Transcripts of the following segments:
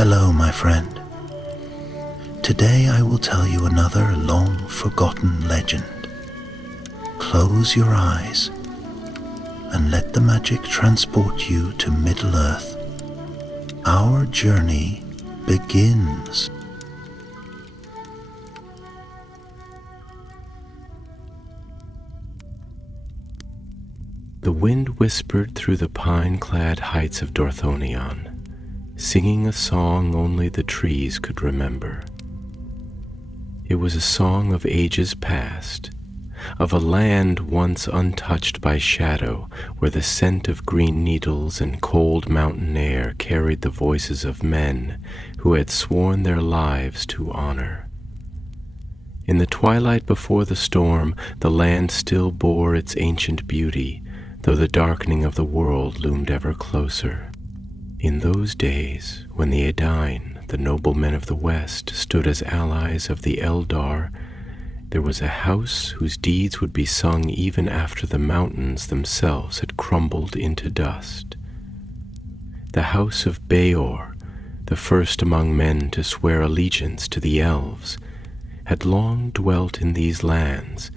Hello, my friend. Today I will tell you another long-forgotten legend. Close your eyes and let the magic transport you to Middle-earth. Our journey begins. The wind whispered through the pine-clad heights of Dorthonion, singing a song only the trees could remember. It was a song of ages past, of a land once untouched by shadow, where the scent of green needles and cold mountain air carried the voices of men who had sworn their lives to honor. In the twilight before the storm, the land still bore its ancient beauty, though the darkening of the world loomed ever closer. In those days, when the Edain, the noblemen of the West, stood as allies of the Eldar, there was a house whose deeds would be sung even after the mountains themselves had crumbled into dust. The house of Beor, the first among men to swear allegiance to the elves, had long dwelt in these lands,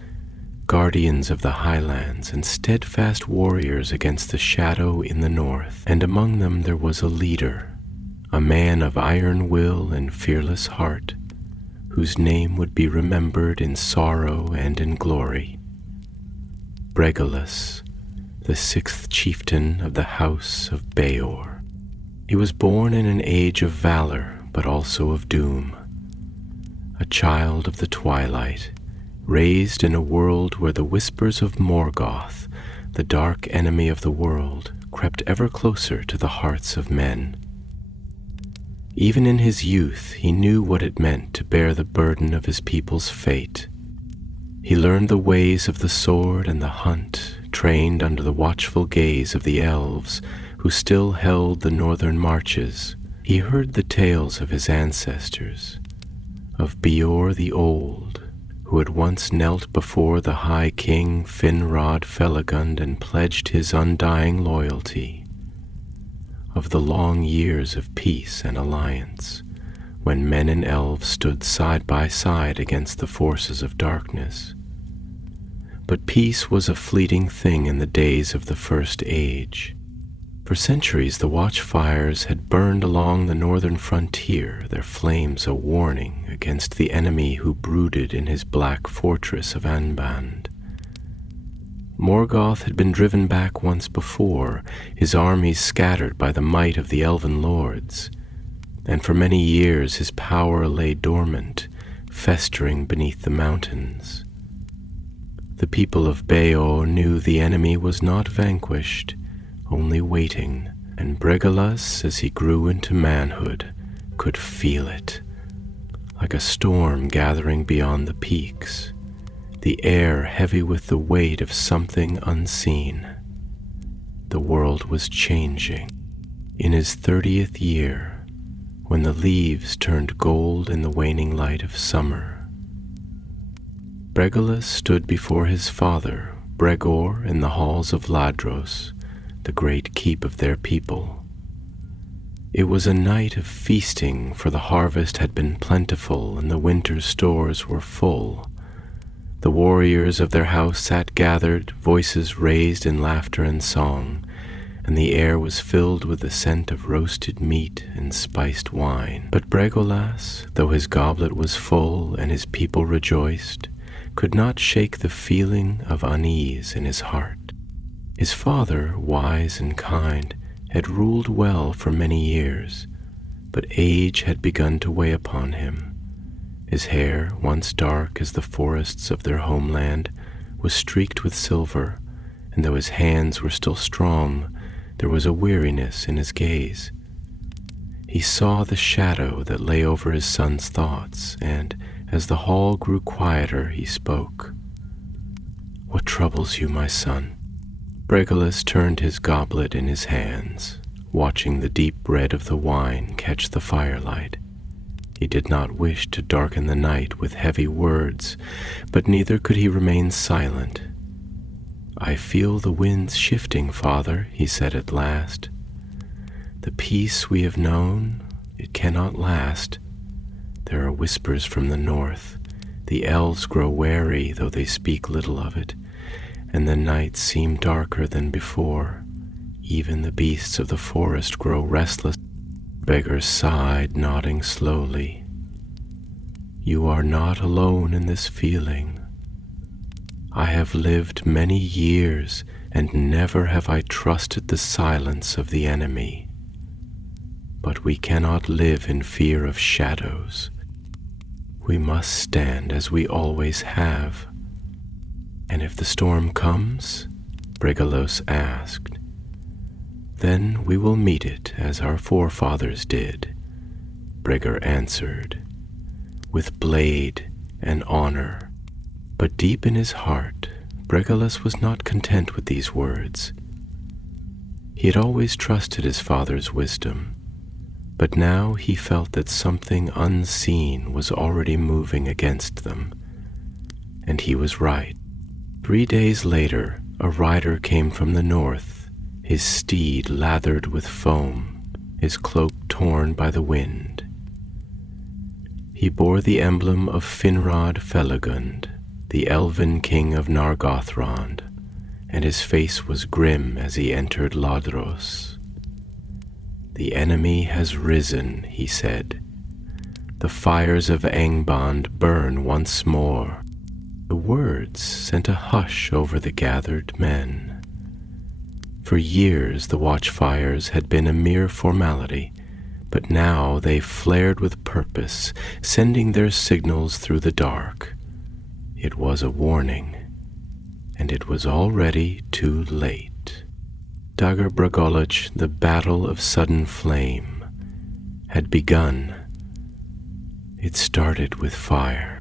guardians of the highlands and steadfast warriors against the shadow in the north. And among them there was a leader, a man of iron will and fearless heart, whose name would be remembered in sorrow and in glory. Bregolas, the sixth chieftain of the house of Beor. He was born in an age of valor, but also of doom. A child of the twilight, raised in a world where the whispers of Morgoth, the dark enemy of the world, crept ever closer to the hearts of men. Even in his youth, he knew what it meant to bear the burden of his people's fate. He learned the ways of the sword and the hunt, trained under the watchful gaze of the elves who still held the northern marches. He heard the tales of his ancestors, of Beor the Old, who had once knelt before the High King Finrod Felagund and pledged his undying loyalty, of the long years of peace and alliance, when men and elves stood side by side against the forces of darkness. But peace was a fleeting thing in the days of the First Age. For centuries the watchfires had burned along the northern frontier, their flames a warning against the enemy who brooded in his black fortress of Angband. Morgoth had been driven back once before, his armies scattered by the might of the elven lords, and for many years his power lay dormant, festering beneath the mountains. The people of Beor knew the enemy was not vanquished, only waiting, and Bregolas, as he grew into manhood, could feel it, like a storm gathering beyond the peaks, the air heavy with the weight of something unseen. The world was changing. In his 30th year, when the leaves turned gold in the waning light of summer, Bregolas stood before his father, Bregor, in the halls of Ladros, the great keep of their people. It was a night of feasting, for the harvest had been plentiful and the winter's stores were full. The warriors of their house sat gathered, voices raised in laughter and song, and the air was filled with the scent of roasted meat and spiced wine. But Bregolas, though his goblet was full and his people rejoiced, could not shake the feeling of unease in his heart. His father, wise and kind, had ruled well for many years, but age had begun to weigh upon him. His hair, once dark as the forests of their homeland, was streaked with silver, and though his hands were still strong, there was a weariness in his gaze. He saw the shadow that lay over his son's thoughts, and as the hall grew quieter, he spoke. "What troubles you, my son?" Bregolas turned his goblet in his hands, watching the deep red of the wine catch the firelight. He did not wish to darken the night with heavy words, but neither could he remain silent. "I feel the winds shifting, father," he said at last. "The peace we have known It cannot last. There are whispers from the north. The elves grow wary, though they speak little of it, and the nights seem darker than before. Even the beasts of the forest grow restless. Beggar sighed, nodding slowly. You are not alone in this feeling. I have lived many years, and never have I trusted the silence of the enemy. But we cannot live in fear of shadows. We must stand as we always have. And if the storm comes, Bregolas asked, then we will meet it as our forefathers did, Bregor answered, with blade and honor. But deep in his heart, Bregolas was not content with these words. He had always trusted his father's wisdom, but now he felt that something unseen was already moving against them, and he was right. 3 days later, a rider came from the north, his steed lathered with foam, his cloak torn by the wind. He bore the emblem of Finrod Felagund, the elven king of Nargothrond, and his face was grim as he entered Lodros. The enemy has risen, he said. The fires of Angband burn once more. The words sent a hush over the gathered men. For years the watchfires had been a mere formality, but now they flared with purpose, sending their signals through the dark. It was a warning, and it was already too late. Dagr Bregolas, the battle of sudden flame, had begun. It started with fire.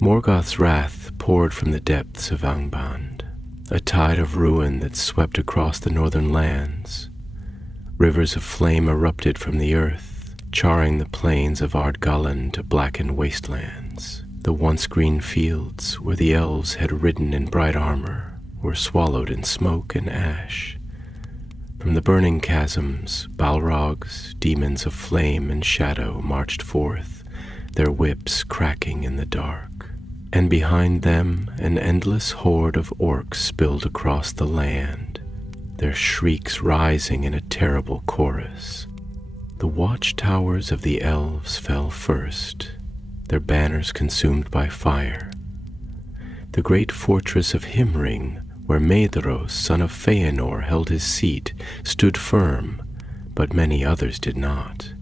Morgoth's wrath poured from the depths of Angband, a tide of ruin that swept across the northern lands. Rivers of flame erupted from the earth, charring the plains of Ardgallen to blackened wastelands. The once green fields, where the elves had ridden in bright armor, were swallowed in smoke and ash. From the burning chasms, Balrogs, demons of flame and shadow, marched forth, their whips cracking in the dark. And behind them an endless horde of orcs spilled across the land, their shrieks rising in a terrible chorus. The watchtowers of the elves fell first, their banners consumed by fire. The great fortress of Himring, where Maedhros, son of Feanor, held his seat, stood firm, but many others did not.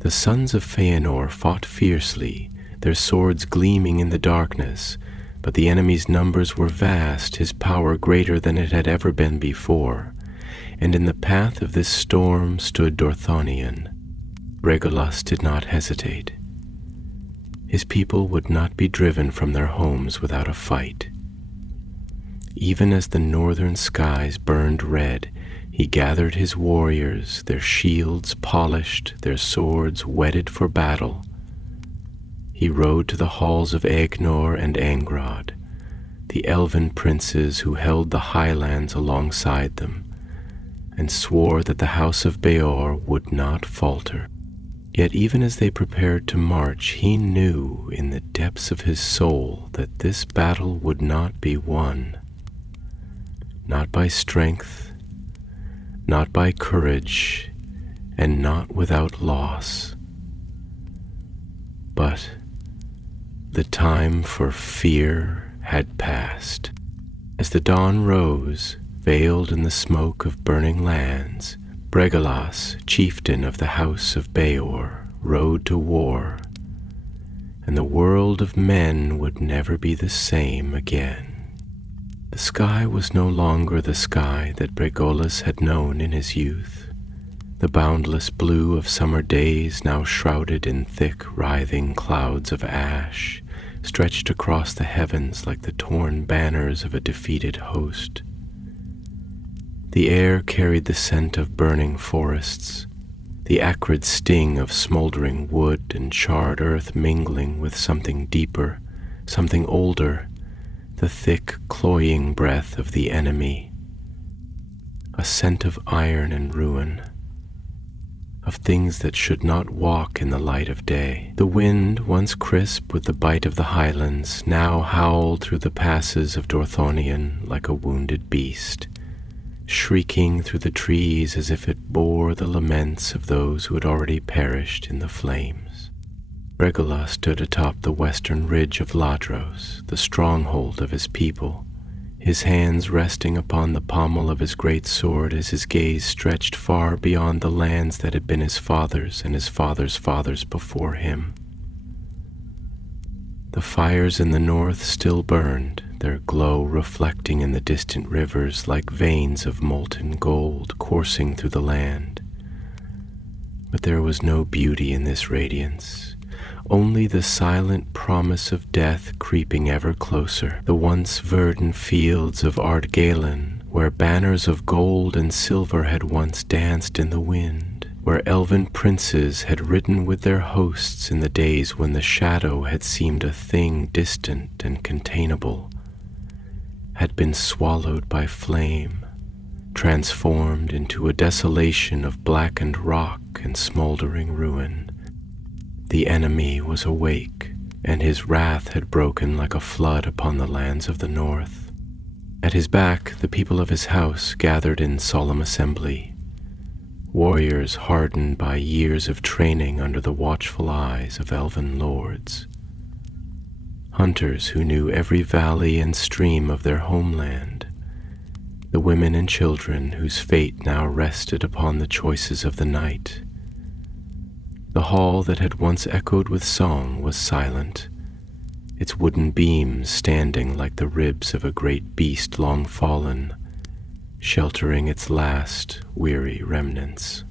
The sons of Feanor fought fiercely, their swords gleaming in the darkness, but the enemy's numbers were vast, his power greater than it had ever been before, and in the path of this storm stood Dorthonion. Bregolas did not hesitate. His people would not be driven from their homes without a fight. Even as the northern skies burned red, he gathered his warriors, their shields polished, their swords whetted for battle. He rode to the halls of Aegnor and Angrod, the elven princes who held the highlands alongside them, and swore that the house of Beor would not falter. Yet even as they prepared to march, he knew in the depths of his soul that this battle would not be won. Not by strength, not by courage, and not without loss. But the time for fear had passed. As the dawn rose, veiled in the smoke of burning lands, Bregolas, chieftain of the house of Beor, rode to war, and the world of men would never be the same again. The sky was no longer the sky that Bregolas had known in his youth. The boundless blue of summer days, now shrouded in thick, writhing clouds of ash, stretched across the heavens like the torn banners of a defeated host. The air carried the scent of burning forests, the acrid sting of smoldering wood and charred earth mingling with something deeper, something older, the thick, cloying breath of the enemy, a scent of iron and ruin, of things that should not walk in the light of day. The wind, once crisp with the bite of the highlands, now howled through the passes of Dorthonion like a wounded beast, shrieking through the trees as if it bore the laments of those who had already perished in the flames. Bregolas stood atop the western ridge of Ladros, the stronghold of his people, his hands resting upon the pommel of his great sword as his gaze stretched far beyond the lands that had been his father's and his father's fathers before him. The fires in the north still burned, their glow reflecting in the distant rivers like veins of molten gold coursing through the land. But there was no beauty in this radiance, only the silent promise of death creeping ever closer. The once verdant fields of Ardgalen, where banners of gold and silver had once danced in the wind, where elven princes had ridden with their hosts in the days when the shadow had seemed a thing distant and containable, had been swallowed by flame, transformed into a desolation of blackened rock and smoldering ruin. The enemy was awake, and his wrath had broken like a flood upon the lands of the north. At his back, the people of his house gathered in solemn assembly, warriors hardened by years of training under the watchful eyes of elven lords, hunters who knew every valley and stream of their homeland, the women and children whose fate now rested upon the choices of the night. The hall that had once echoed with song was silent, its wooden beams standing like the ribs of a great beast long fallen, sheltering its last weary remnants.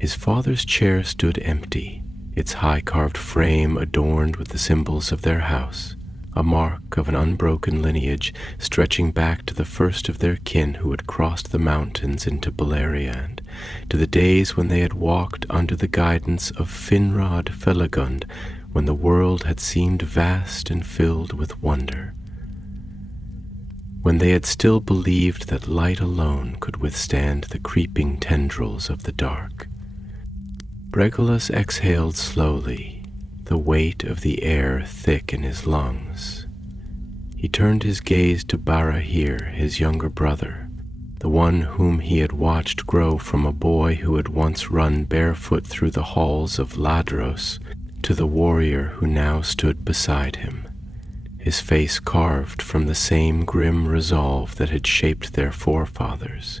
His father's chair stood empty, its high-carved frame adorned with the symbols of their house, a mark of an unbroken lineage stretching back to the first of their kin who had crossed the mountains into Beleriand, to the days when they had walked under the guidance of Finrod Felagund, when the world had seemed vast and filled with wonder, when they had still believed that light alone could withstand the creeping tendrils of the dark. Bregolas exhaled slowly, the weight of the air thick in his lungs. He turned his gaze to Barahir, his younger brother, the one whom he had watched grow from a boy who had once run barefoot through the halls of Ladros to the warrior who now stood beside him, his face carved from the same grim resolve that had shaped their forefathers.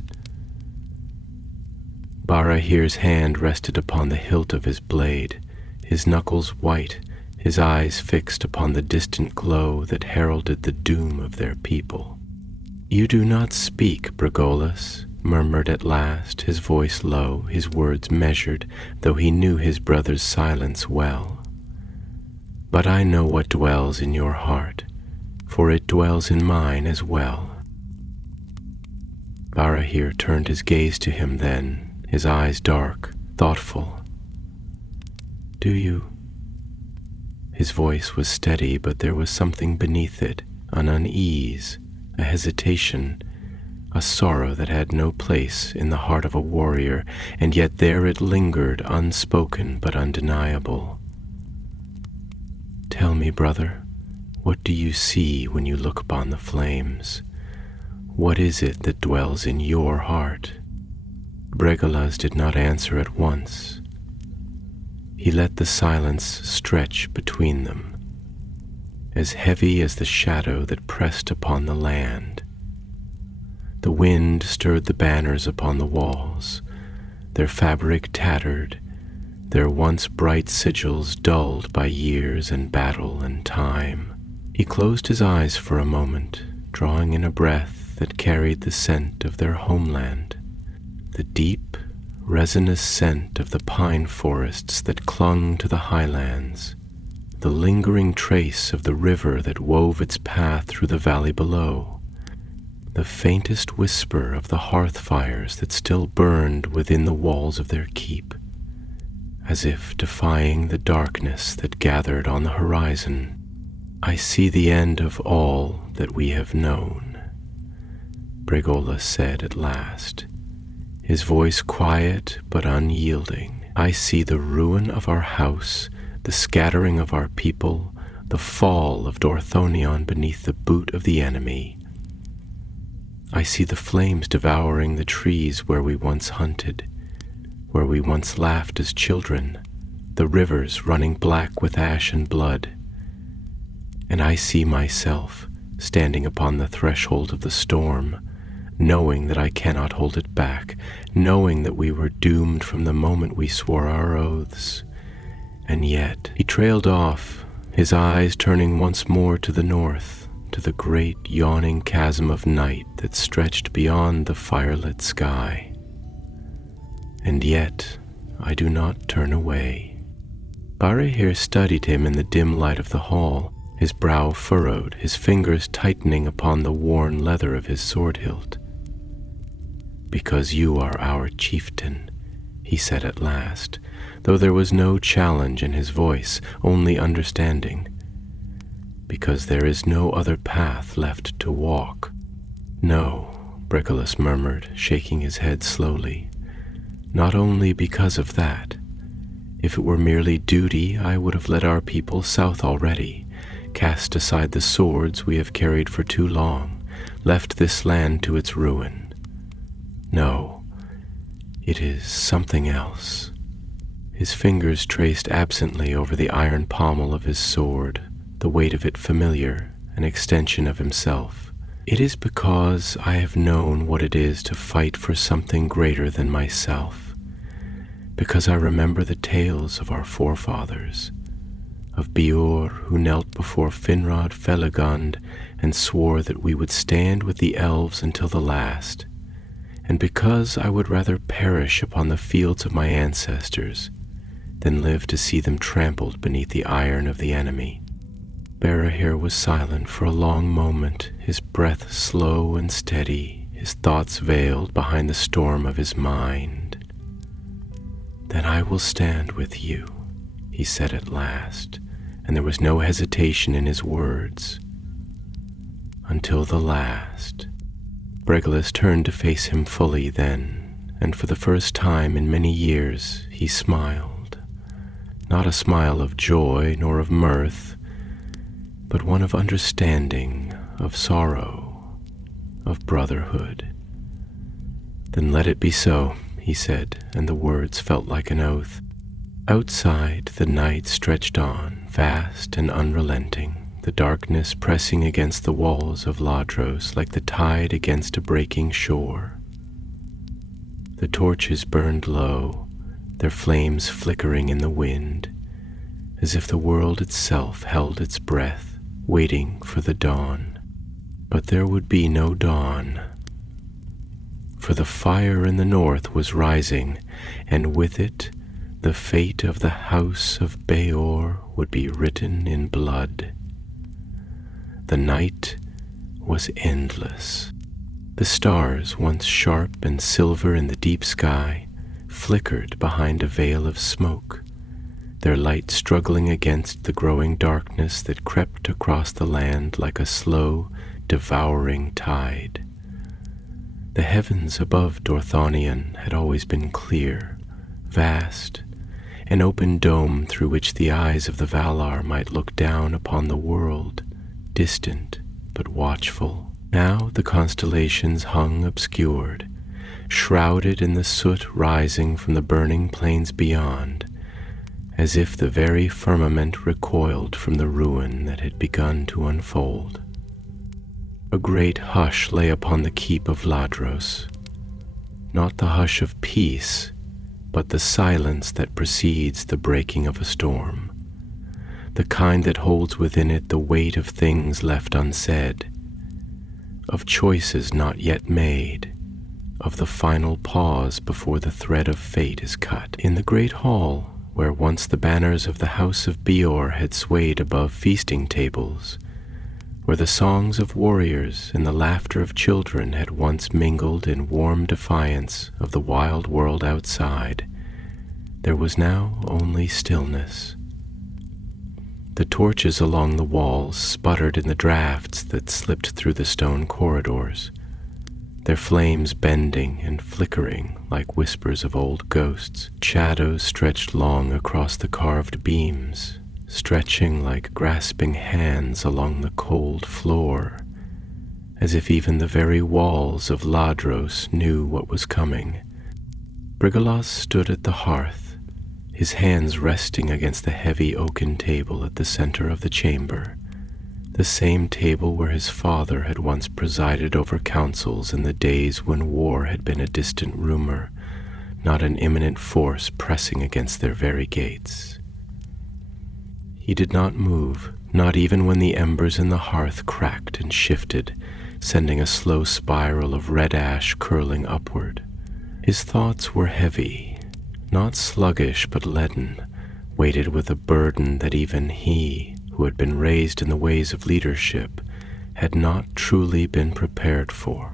Barahir's hand rested upon the hilt of his blade, his knuckles white, his eyes fixed upon the distant glow that heralded the doom of their people. "You do not speak, Bregolas," murmured at last, his voice low, his words measured, though he knew his brother's silence well. "But I know what dwells in your heart, for it dwells in mine as well." Barahir turned his gaze to him then, his eyes dark, thoughtful. "Do you?" His voice was steady, but there was something beneath it, an unease, a hesitation, a sorrow that had no place in the heart of a warrior, and yet there it lingered, unspoken but undeniable. "Tell me, brother, what do you see when you look upon the flames? What is it that dwells in your heart?" Bregolas did not answer at once. He let the silence stretch between them, as heavy as the shadow that pressed upon the land. The wind stirred the banners upon the walls, their fabric tattered, their once bright sigils dulled by years and battle and time. He closed his eyes for a moment, drawing in a breath that carried the scent of their homeland, the deep, resinous scent of the pine forests that clung to the highlands, the lingering trace of the river that wove its path through the valley below, the faintest whisper of the hearth fires that still burned within the walls of their keep, as if defying the darkness that gathered on the horizon. "I see the end of all that we have known," Bregolas said at last, his voice quiet but unyielding. I see the ruin of our house, the scattering of our people, the fall of Dorthonion beneath the boot of the enemy. I see the flames devouring the trees where we once hunted, where we once laughed as children, the rivers running black with ash and blood. And I see myself standing upon the threshold of the storm, knowing that I cannot hold it back, knowing that we were doomed from the moment we swore our oaths. And yet he trailed off, his eyes turning once more to the north, to the great yawning chasm of night that stretched beyond the firelit sky. And yet I do not turn away. Barahir studied him in the dim light of the hall, his brow furrowed, his fingers tightening upon the worn leather of his sword hilt. "Because you are our chieftain," he said at last, though there was no challenge in his voice, only understanding. "Because there is no other path left to walk." "No," Bregolas murmured, shaking his head slowly. "Not only because of that. If it were merely duty, I would have led our people south already, cast aside the swords we have carried for too long, left this land to its ruin. No, it is something else." His fingers traced absently over the iron pommel of his sword, the weight of it familiar, an extension of himself. "It is because I have known what it is to fight for something greater than myself, because I remember the tales of our forefathers, of Beor who knelt before Finrod Felagund and swore that we would stand with the elves until the last, and because I would rather perish upon the fields of my ancestors than live to see them trampled beneath the iron of the enemy." Barahir was silent for a long moment, his breath slow and steady, his thoughts veiled behind the storm of his mind. "Then I will stand with you," he said at last, and there was no hesitation in his words. "Until the last." Bregolas turned to face him fully then, and for the first time in many years he smiled. Not a smile of joy nor of mirth, but one of understanding, of sorrow, of brotherhood. "Then let it be so," he said, and the words felt like an oath. Outside, the night stretched on, vast and unrelenting, the darkness pressing against the walls of Ladros like the tide against a breaking shore. The torches burned low, their flames flickering in the wind, as if the world itself held its breath, waiting for the dawn. But there would be no dawn, for the fire in the north was rising, and with it the fate of the house of Beor would be written in blood. The night was endless. The stars, once sharp and silver in the deep sky, flickered behind a veil of smoke, their light struggling against the growing darkness that crept across the land like a slow, devouring tide. The heavens above Dorthonion had always been clear, vast, an open dome through which the eyes of the Valar might look down upon the world, distant but watchful. Now the constellations hung obscured, shrouded in the soot rising from the burning plains beyond, as if the very firmament recoiled from the ruin that had begun to unfold. A great hush lay upon the keep of Ladros, not the hush of peace, but the silence that precedes the breaking of a storm, the kind that holds within it the weight of things left unsaid, of choices not yet made, of the final pause before the thread of fate is cut. In the great hall, where once the banners of the house of Beor had swayed above feasting tables, where the songs of warriors and the laughter of children had once mingled in warm defiance of the wild world outside, there was now only stillness. The torches along the walls sputtered in the drafts that slipped through the stone corridors. their flames bending and flickering like whispers of old ghosts. Shadows stretched long across the carved beams, stretching like grasping hands along the cold floor, as if even the very walls of Ladros knew what was coming. Bregolas stood at the hearth, his hands resting against the heavy oaken table at the center of the chamber, the same table where his father had once presided over councils in the days when war had been a distant rumor, not an imminent force pressing against their very gates. He did not move, not even when the embers in the hearth cracked and shifted, sending a slow spiral of red ash curling upward. His thoughts were heavy, not sluggish but leaden, weighted with a burden that even he, who had been raised in the ways of leadership, had not truly been prepared for.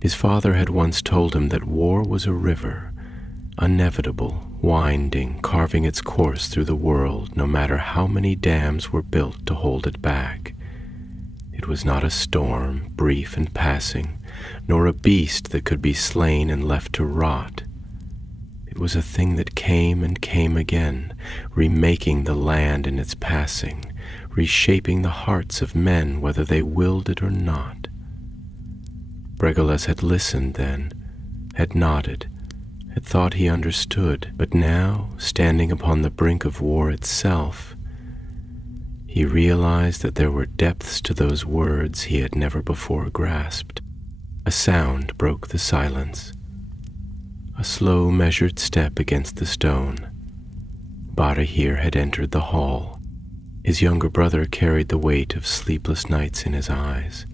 His father had once told him that war was a river, inevitable, winding, carving its course through the world, no matter how many dams were built to hold it back. It was not a storm, brief and passing, nor a beast that could be slain and left to rot. It was a thing that came and came again, remaking the land in its passing, reshaping the hearts of men whether they willed it or not. Bregolas had listened then, had nodded, had thought he understood, but now, standing upon the brink of war itself, he realized that there were depths to those words he had never before grasped. A sound broke the silence. A slow, measured step against the stone. Barahir had entered the hall. His younger brother carried the weight of sleepless nights in his eyes.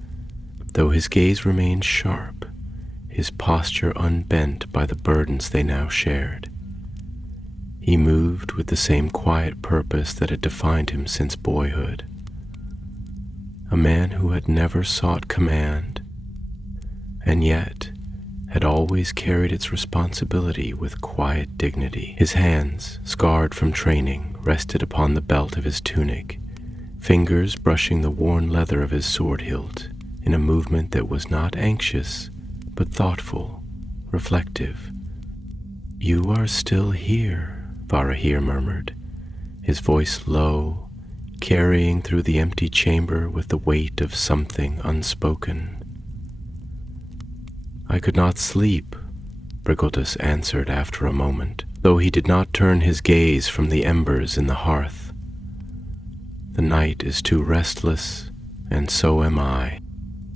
Though his gaze remained sharp, his posture unbent by the burdens they now shared. He moved with the same quiet purpose that had defined him since boyhood. A man who had never sought command, and yet had always carried its responsibility with quiet dignity. His hands, scarred from training, rested upon the belt of his tunic, fingers brushing the worn leather of his sword hilt in a movement that was not anxious, but thoughtful, reflective. "You are still here," Barahir murmured, his voice low, carrying through the empty chamber with the weight of something unspoken. "I could not sleep," Bregolas answered after a moment, though he did not turn his gaze from the embers in the hearth. "The night is too restless, and so am I."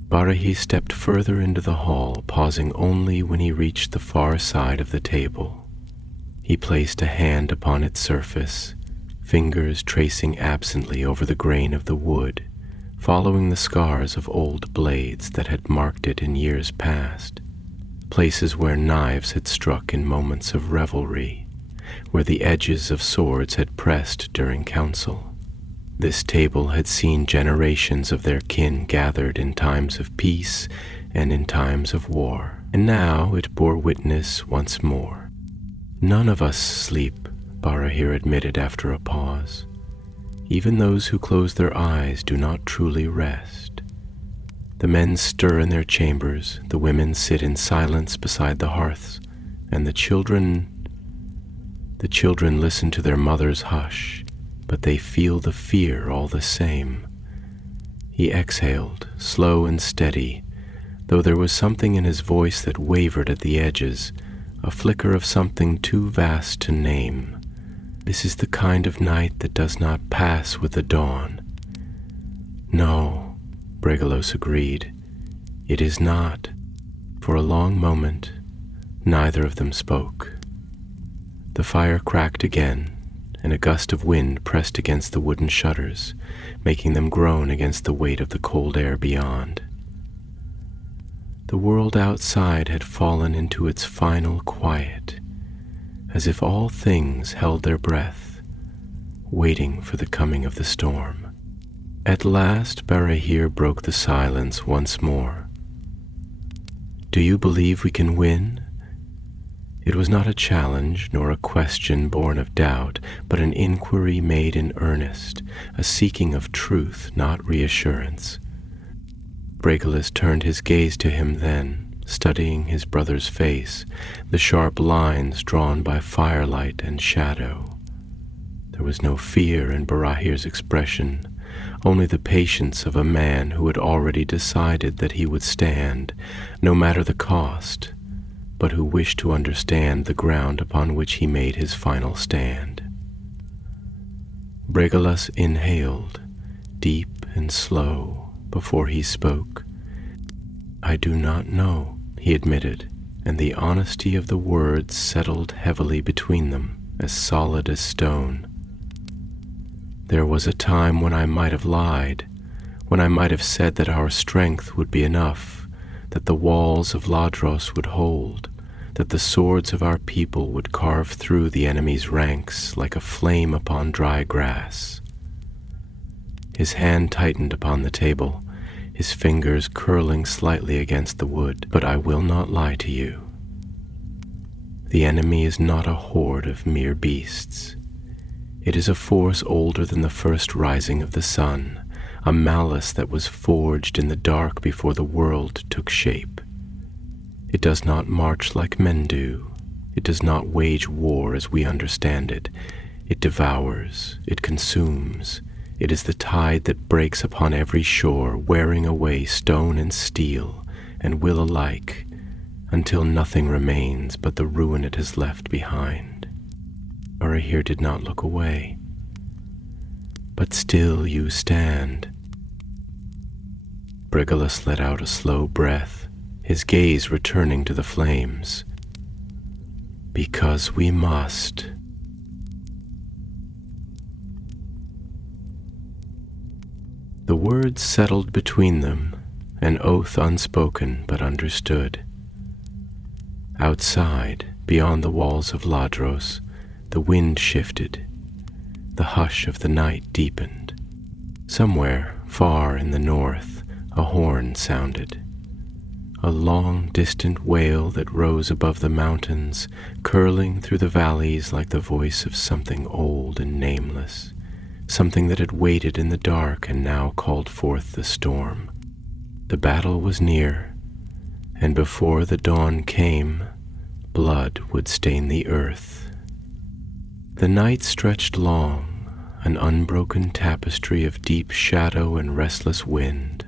Barahir stepped further into the hall, pausing only when he reached the far side of the table. He placed a hand upon its surface, fingers tracing absently over the grain of the wood, following the scars of old blades that had marked it in years past, places where knives had struck in moments of revelry, where the edges of swords had pressed during council. This table had seen generations of their kin gathered in times of peace and in times of war, and now it bore witness once more. "None of us sleep," Barahir admitted after a pause. "Even those who close their eyes do not truly rest. The men stir in their chambers, the women sit in silence beside the hearths, and the children listen to their mother's hush, but they feel the fear all the same." He exhaled, slow and steady, though there was something in his voice that wavered at the edges, a flicker of something too vast to name. "This is the kind of night that does not pass with the dawn." "No," Bregolas agreed, "it is not." For a long moment, neither of them spoke. The fire cracked again, and a gust of wind pressed against the wooden shutters, making them groan against the weight of the cold air beyond. The world outside had fallen into its final quiet, as if all things held their breath, waiting for the coming of the storm. At last Barahir broke the silence once more. "Do you believe we can win?" It was not a challenge nor a question born of doubt, but an inquiry made in earnest, a seeking of truth, not reassurance. Bregolas turned his gaze to him then, studying his brother's face, the sharp lines drawn by firelight and shadow. There was no fear in Barahir's expression, only the patience of a man who had already decided that he would stand, no matter the cost, but who wished to understand the ground upon which he made his final stand. Bregolas inhaled, deep and slow, before he spoke. "I do not know," he admitted, and the honesty of the words settled heavily between them, as solid as stone. "There was a time when I might have lied, when I might have said that our strength would be enough, that the walls of Ladros would hold, that the swords of our people would carve through the enemy's ranks like a flame upon dry grass." His hand tightened upon the table, his fingers curling slightly against the wood. "But I will not lie to you. The enemy is not a horde of mere beasts. It is a force older than the first rising of the sun, a malice that was forged in the dark before the world took shape. It does not march like men do. It does not wage war as we understand it. It devours, it consumes. It is the tide that breaks upon every shore, wearing away stone and steel, and will alike, until nothing remains but the ruin it has left behind." Barahir did not look away. "But still you stand." Bregolas let out a slow breath, his gaze returning to the flames. "Because we must." The words settled between them, an oath unspoken but understood. Outside, beyond the walls of Ladros, the wind shifted. The hush of the night deepened. Somewhere, far in the north, a horn sounded. A long, distant wail that rose above the mountains, curling through the valleys like the voice of something old and nameless, something that had waited in the dark and now called forth the storm. The battle was near, and before the dawn came, blood would stain the earth. The night stretched long, an unbroken tapestry of deep shadow and restless wind,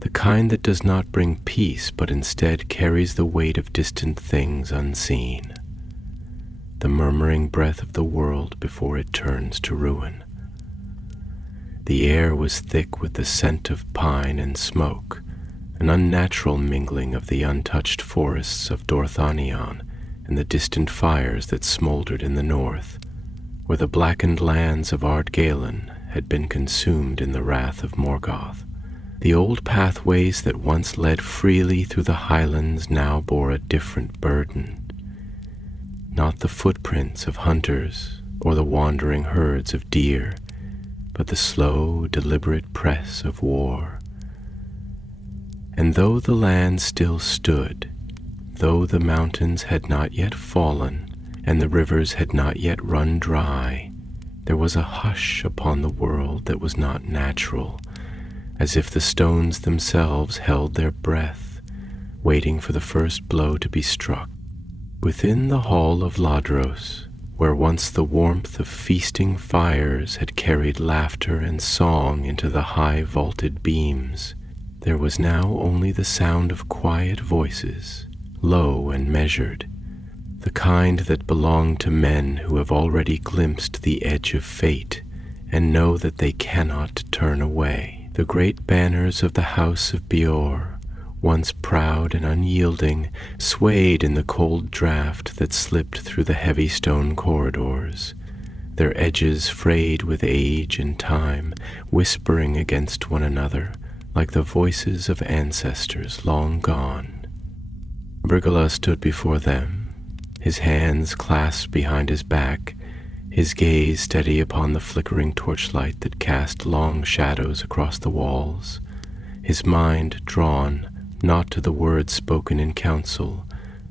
the kind that does not bring peace but instead carries the weight of distant things unseen, the murmuring breath of the world before it turns to ruin. The air was thick with the scent of pine and smoke, an unnatural mingling of the untouched forests of Dorthanion and the distant fires that smoldered in the north, where the blackened lands of Ardgalen had been consumed in the wrath of Morgoth. The old pathways that once led freely through the highlands now bore a different burden. Not the footprints of hunters or the wandering herds of deer, but the slow, deliberate press of war. And though the land still stood, though the mountains had not yet fallen, and the rivers had not yet run dry, there was a hush upon the world that was not natural, as if the stones themselves held their breath, waiting for the first blow to be struck. Within the hall of Ladros, where once the warmth of feasting fires had carried laughter and song into the high vaulted beams, there was now only the sound of quiet voices, low and measured, the kind that belong to men who have already glimpsed the edge of fate and know that they cannot turn away. The great banners of the house of Beor, once proud and unyielding, swayed in the cold draught that slipped through the heavy stone corridors, their edges frayed with age and time, whispering against one another like the voices of ancestors long gone. Bregolas stood before them, his hands clasped behind his back, his gaze steady upon the flickering torchlight that cast long shadows across the walls, his mind drawn not to the words spoken in council,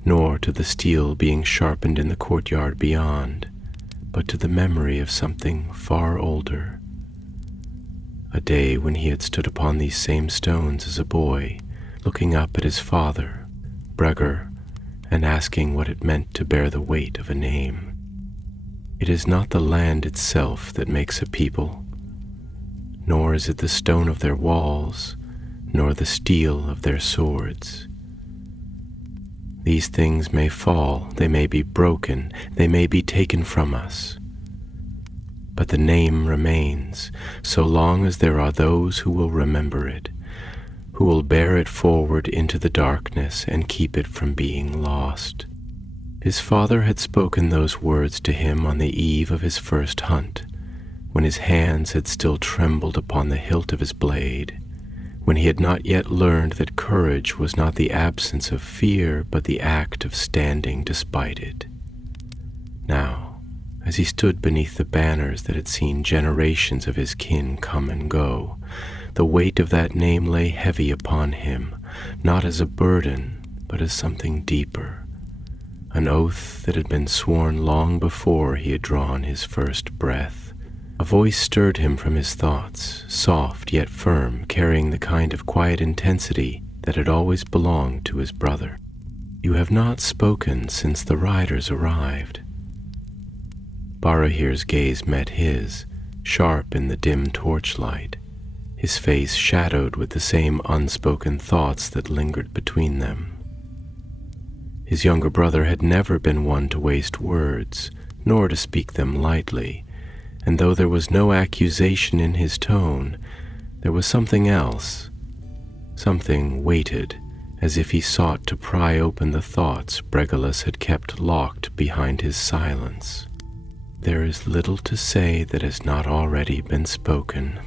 nor to the steel being sharpened in the courtyard beyond, but to the memory of something far older. A day when he had stood upon these same stones as a boy, looking up at his father, Bregor and asking what it meant to bear the weight of a name. It is not the land itself that makes a people, nor is it the stone of their walls, nor the steel of their swords. These things may fall, they may be broken, they may be taken from us. But the name remains, so long as there are those who will remember it, who will bear it forward into the darkness and keep it from being lost. His father had spoken those words to him on the eve of his first hunt, when his hands had still trembled upon the hilt of his blade, when he had not yet learned that courage was not the absence of fear, but the act of standing despite it. Now, as he stood beneath the banners that had seen generations of his kin come and go, the weight of that name lay heavy upon him, not as a burden, but as something deeper, an oath that had been sworn long before he had drawn his first breath. A voice stirred him from his thoughts, soft yet firm, carrying the kind of quiet intensity that had always belonged to his brother. "You have not spoken since the riders arrived." Barahir's gaze met his, sharp in the dim torchlight, his face shadowed with the same unspoken thoughts that lingered between them. His younger brother had never been one to waste words, nor to speak them lightly, and though there was no accusation in his tone, there was something else, something weighted, as if he sought to pry open the thoughts Bregolas had kept locked behind his silence. "There is little to say that has not already been spoken,"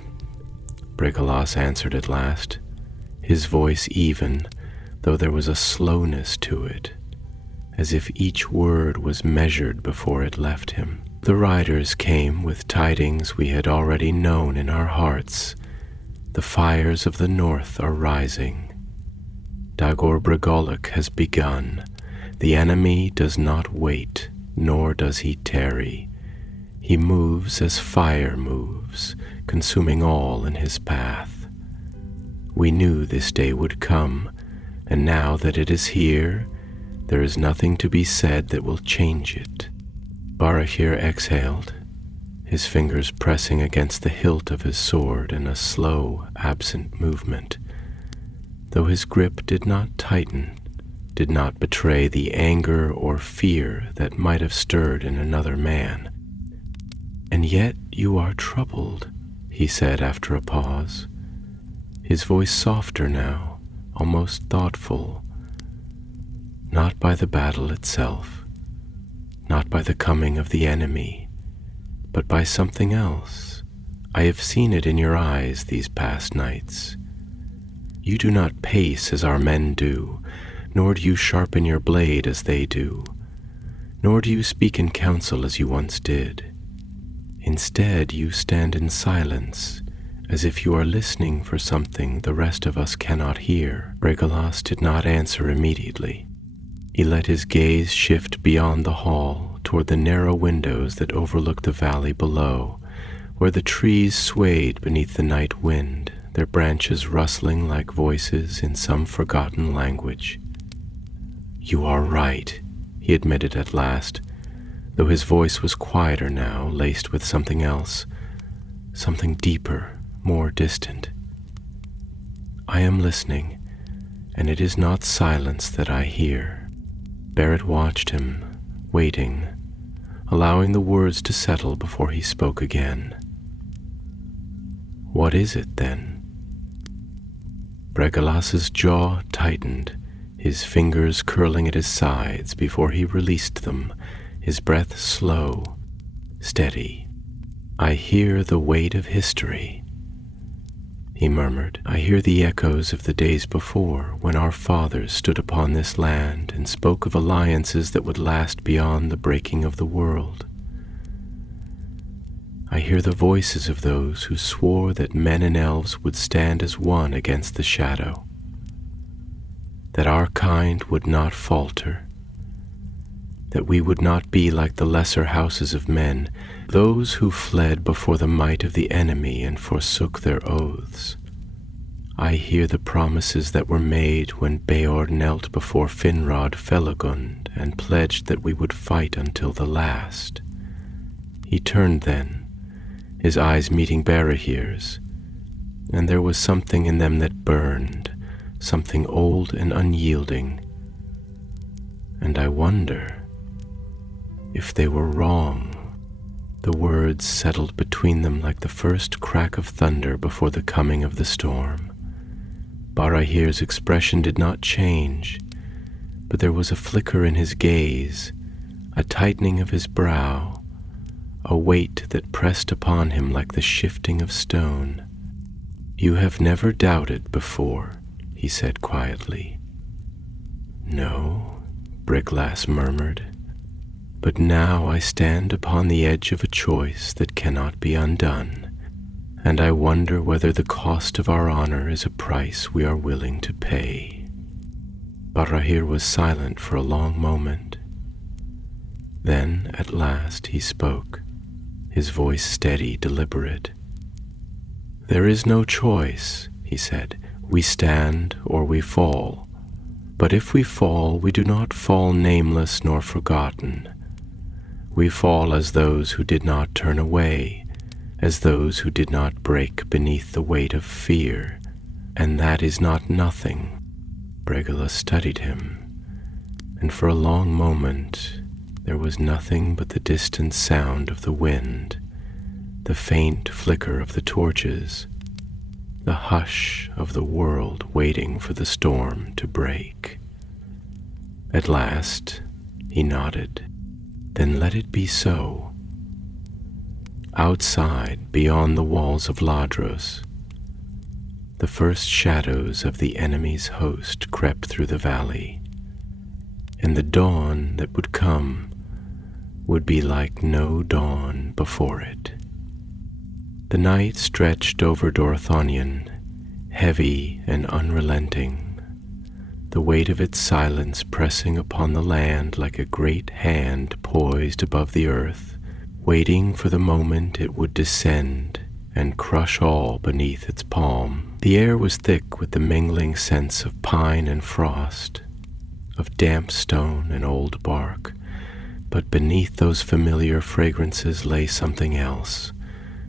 Bregolas answered at last, his voice even, though there was a slowness to it, as if each word was measured before it left him. "The riders came with tidings we had already known in our hearts. The fires of the north are rising. Dagor Bregolas has begun. The enemy does not wait, nor does he tarry. He moves as fire moves, consuming all in his path. We knew this day would come, and now that it is here, there is nothing to be said that will change it." Barahir exhaled, his fingers pressing against the hilt of his sword in a slow, absent movement, though his grip did not tighten, did not betray the anger or fear that might have stirred in another man. "And yet you are troubled," he said after a pause, his voice softer now, almost thoughtful. "Not by the battle itself, not by the coming of the enemy, but by something else. I have seen it in your eyes these past nights. You do not pace as our men do, nor do you sharpen your blade as they do, nor do you speak in council as you once did. Instead, you stand in silence, as if you are listening for something the rest of us cannot hear." Bregolas did not answer immediately. He let his gaze shift beyond the hall toward the narrow windows that overlooked the valley below, where the trees swayed beneath the night wind, their branches rustling like voices in some forgotten language. "You are right," he admitted at last, though his voice was quieter now, laced with something else, something deeper, more distant. "I am listening, and it is not silence that I hear." Barrett watched him, waiting, allowing the words to settle before he spoke again. "What is it, then?" Bregolas's jaw tightened, his fingers curling at his sides before he released them, his breath slow, steady. "I hear the weight of history," he murmured. "I hear the echoes of the days before, when our fathers stood upon this land and spoke of alliances that would last beyond the breaking of the world. I hear the voices of those who swore that men and elves would stand as one against the shadow, that our kind would not falter, that we would not be like the lesser houses of men, those who fled before the might of the enemy and forsook their oaths. I hear the promises that were made when Beor knelt before Finrod Felagund and pledged that we would fight until the last. He turned then, his eyes meeting Barahir's, and there was something in them that burned, something old and unyielding. And I wonder if they were wrong. The words settled between them like the first crack of thunder before the coming of the storm. Barahir's expression did not change, but there was a flicker in his gaze, a tightening of his brow, a weight that pressed upon him like the shifting of stone. "You have never doubted before," he said quietly. "No," Bregolas murmured, "but now I stand upon the edge of a choice that cannot be undone, and I wonder whether the cost of our honor is a price we are willing to pay." Barahir was silent for a long moment. Then, at last, he spoke, his voice steady, deliberate. "There is no choice," he said. "We stand or we fall. But if we fall, we do not fall nameless nor forgotten. We fall as those who did not turn away, as those who did not break beneath the weight of fear, and that is not nothing." Bregolas studied him, and for a long moment there was nothing but the distant sound of the wind, the faint flicker of the torches, the hush of the world waiting for the storm to break. At last he nodded. "Then let it be so." Outside, beyond the walls of Ladros, the first shadows of the enemy's host crept through the valley, and the dawn that would come would be like no dawn before it. The night stretched over Dorothonion, heavy and unrelenting, the weight of its silence pressing upon the land like a great hand poised above the earth, waiting for the moment it would descend and crush all beneath its palm. The air was thick with the mingling scents of pine and frost, of damp stone and old bark, but beneath those familiar fragrances lay something else,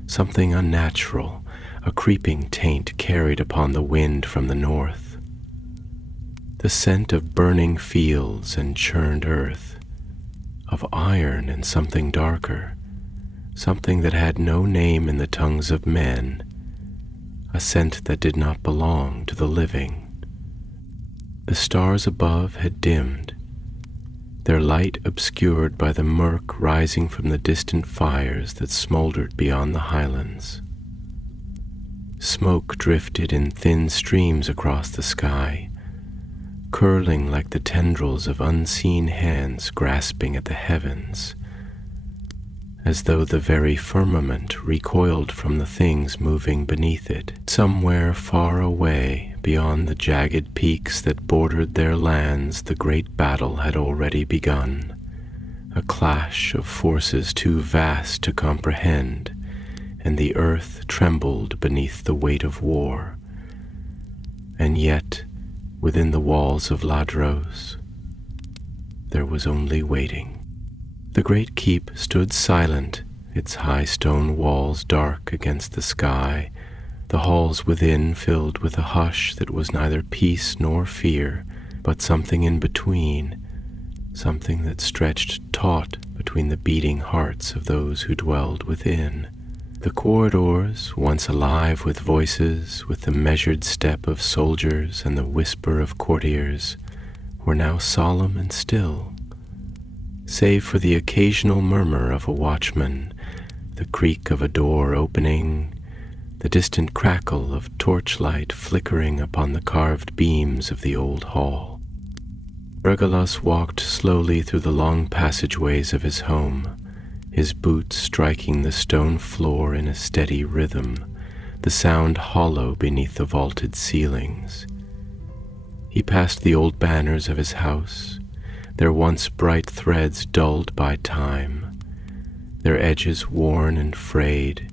something unnatural, a creeping taint carried upon the wind from the north. The scent of burning fields and churned earth, of iron and something darker, something that had no name in the tongues of men, a scent that did not belong to the living. The stars above had dimmed, their light obscured by the murk rising from the distant fires that smoldered beyond the highlands. Smoke drifted in thin streams across the sky, curling like the tendrils of unseen hands grasping at the heavens, as though the very firmament recoiled from the things moving beneath it. Somewhere far away, beyond the jagged peaks that bordered their lands, the great battle had already begun, a clash of forces too vast to comprehend, and the earth trembled beneath the weight of war. And yet, within the walls of Ladros, there was only waiting. The great keep stood silent, its high stone walls dark against the sky, the halls within filled with a hush that was neither peace nor fear, but something in between, something that stretched taut between the beating hearts of those who dwelled within. The corridors, once alive with voices, with the measured step of soldiers and the whisper of courtiers, were now solemn and still, save for the occasional murmur of a watchman, the creak of a door opening, the distant crackle of torchlight flickering upon the carved beams of the old hall. Bregolas walked slowly through the long passageways of his home, his boots striking the stone floor in a steady rhythm, the sound hollow beneath the vaulted ceilings. He passed the old banners of his house, their once bright threads dulled by time, their edges worn and frayed,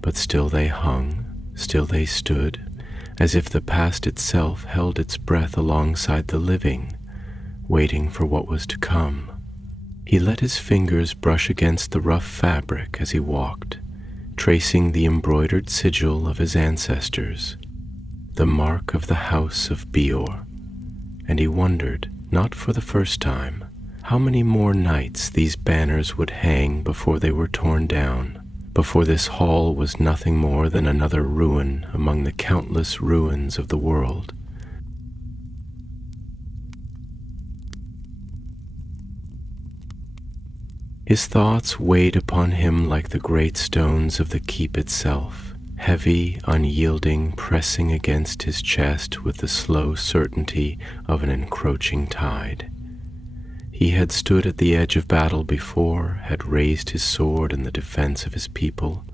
but still they hung, still they stood, as if the past itself held its breath alongside the living, waiting for what was to come. He let his fingers brush against the rough fabric as he walked, tracing the embroidered sigil of his ancestors, the mark of the house of Beor, and he wondered, not for the first time, how many more nights these banners would hang before they were torn down, before this hall was nothing more than another ruin among the countless ruins of the world. His thoughts weighed upon him like the great stones of the keep itself, heavy, unyielding, pressing against his chest with the slow certainty of an encroaching tide. He had stood at the edge of battle before, had raised his sword in the defense of his people,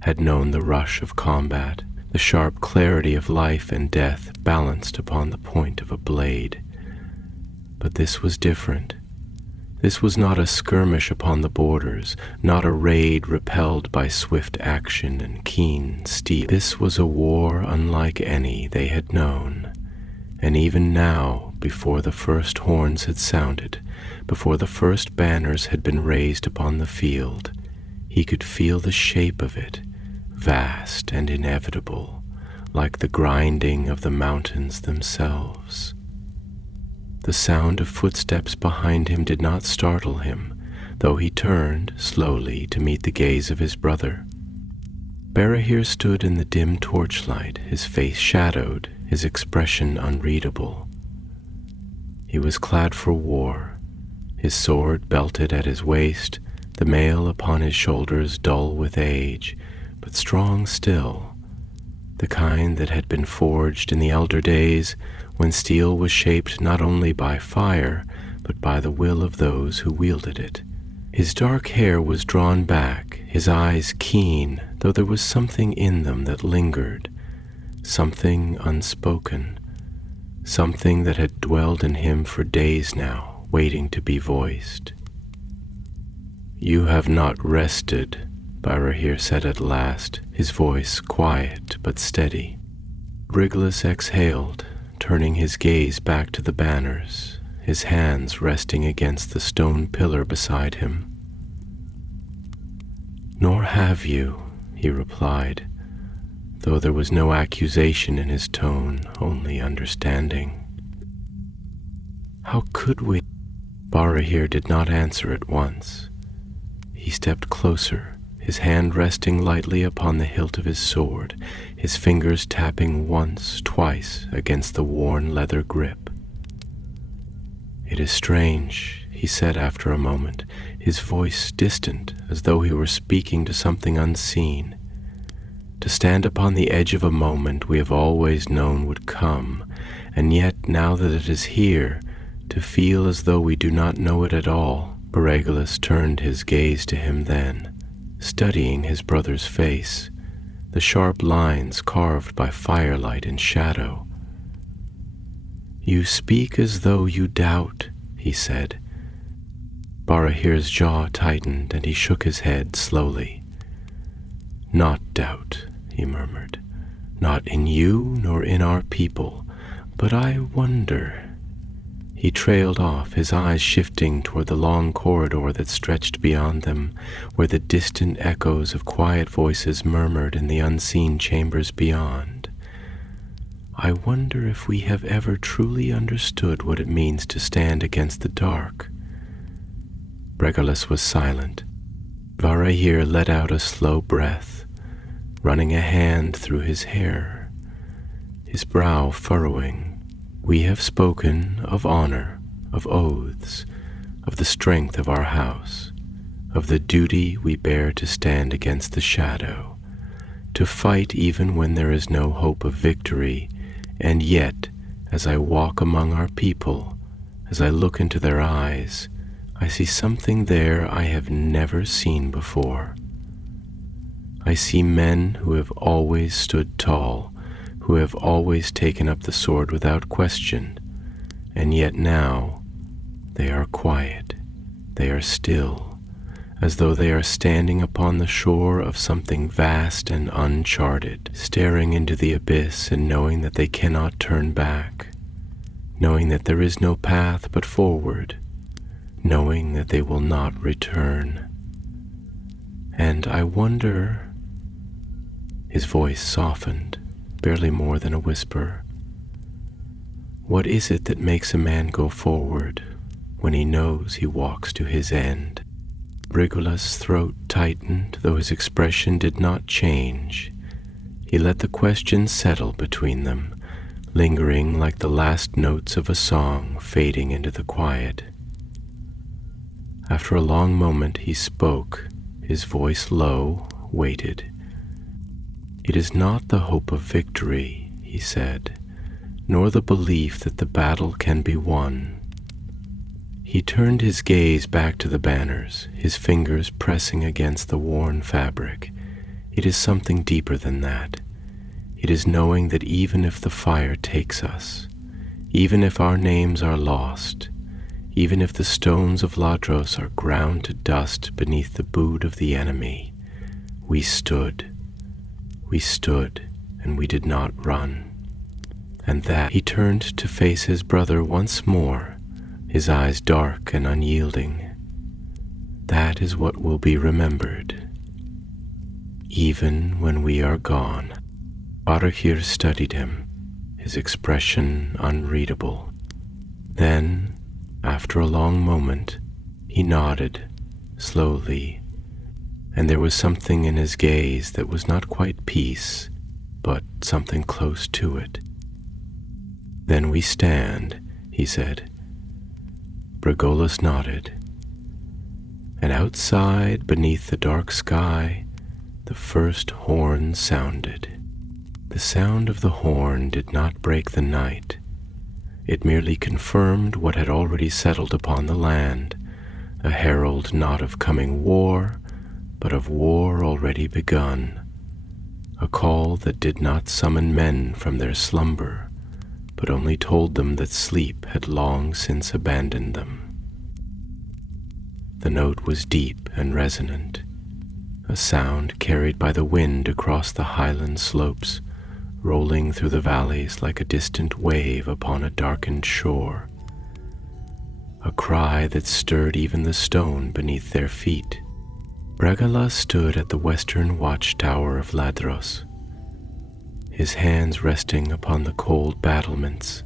had known the rush of combat, the sharp clarity of life and death balanced upon the point of a blade. But this was different. This was not a skirmish upon the borders, not a raid repelled by swift action and keen steel. This was a war unlike any they had known, and even now, before the first horns had sounded, before the first banners had been raised upon the field, he could feel the shape of it, vast and inevitable, like the grinding of the mountains themselves. The sound of footsteps behind him did not startle him, though he turned slowly to meet the gaze of his brother. Barahir stood in the dim torchlight, his face shadowed, his expression unreadable. He was clad for war, his sword belted at his waist, the mail upon his shoulders dull with age, but strong still, the kind that had been forged in the elder days when steel was shaped not only by fire, but by the will of those who wielded it. His dark hair was drawn back, his eyes keen, though there was something in them that lingered, something unspoken, something that had dwelled in him for days now, waiting to be voiced. "You have not rested," Barahir said at last, his voice quiet but steady. Bregolas exhaled, turning his gaze back to the banners, his hands resting against the stone pillar beside him. "Nor have you," he replied, though there was no accusation in his tone, only understanding. "How could we?" Barahir did not answer at once. He stepped closer, his hand resting lightly upon the hilt of his sword, his fingers tapping once, twice against the worn leather grip. "It is strange," he said after a moment, his voice distant as though he were speaking to something unseen. "To stand upon the edge of a moment we have always known would come, and yet now that it is here, to feel as though we do not know it at all." Bregolas turned his gaze to him then, studying his brother's face, the sharp lines carved by firelight and shadow. "You speak as though you doubt," he said. Barahir's jaw tightened and he shook his head slowly. "Not doubt," he murmured, "not in you nor in our people, but I wonder." He trailed off, his eyes shifting toward the long corridor that stretched beyond them, where the distant echoes of quiet voices murmured in the unseen chambers beyond. "I wonder if we have ever truly understood what it means to stand against the dark." Bregolas was silent. Barahir let out a slow breath, running a hand through his hair, his brow furrowing. "We have spoken of honor, of oaths, of the strength of our house, of the duty we bear to stand against the shadow, to fight even when there is no hope of victory, and yet, as I walk among our people, as I look into their eyes, I see something there I have never seen before. I see men who have always stood tall, who have always taken up the sword without question, and yet now they are quiet, they are still, as though they are standing upon the shore of something vast and uncharted, staring into the abyss and knowing that they cannot turn back, knowing that there is no path but forward, knowing that they will not return. And I wonder, his voice softened, barely more than a whisper, what is it that makes a man go forward when he knows he walks to his end? Bregolas' throat tightened, though his expression did not change. He let the question settle between them, lingering like the last notes of a song fading into the quiet. After a long moment he spoke, his voice low, weighted. "It is not the hope of victory," he said, "nor the belief that the battle can be won." He turned his gaze back to the banners, his fingers pressing against the worn fabric. It is something deeper than that. It is knowing that even if the fire takes us, even if our names are lost, even if the stones of Ladros are ground to dust beneath the boot of the enemy, we stood, and we did not run. And that he turned to face his brother once more, his eyes dark and unyielding. That is what will be remembered, even when we are gone. Arda studied him, his expression unreadable. Then, after a long moment, he nodded, slowly, and there was something in his gaze that was not quite peace, but something close to it. "Then we stand," he said. Bregolas nodded, and outside, beneath the dark sky, the first horn sounded. The sound of the horn did not break the night. It merely confirmed what had already settled upon the land, a herald not of coming war, but of war already begun, a call that did not summon men from their slumber, but only told them that sleep had long since abandoned them. The note was deep and resonant, a sound carried by the wind across the highland slopes, rolling through the valleys like a distant wave upon a darkened shore, a cry that stirred even the stone beneath their feet. Bregolas stood at the western watchtower of Ladros, his hands resting upon the cold battlements,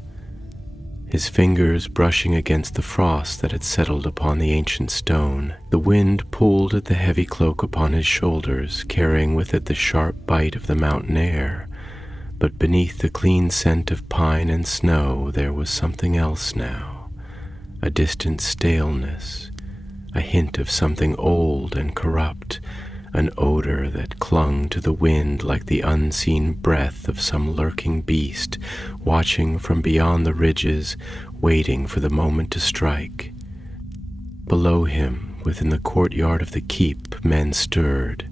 his fingers brushing against the frost that had settled upon the ancient stone. The wind pulled at the heavy cloak upon his shoulders, carrying with it the sharp bite of the mountain air, but beneath the clean scent of pine and snow there was something else now, a distant staleness, a hint of something old and corrupt, an odor that clung to the wind like the unseen breath of some lurking beast, watching from beyond the ridges, waiting for the moment to strike. Below him, within the courtyard of the keep, men stirred.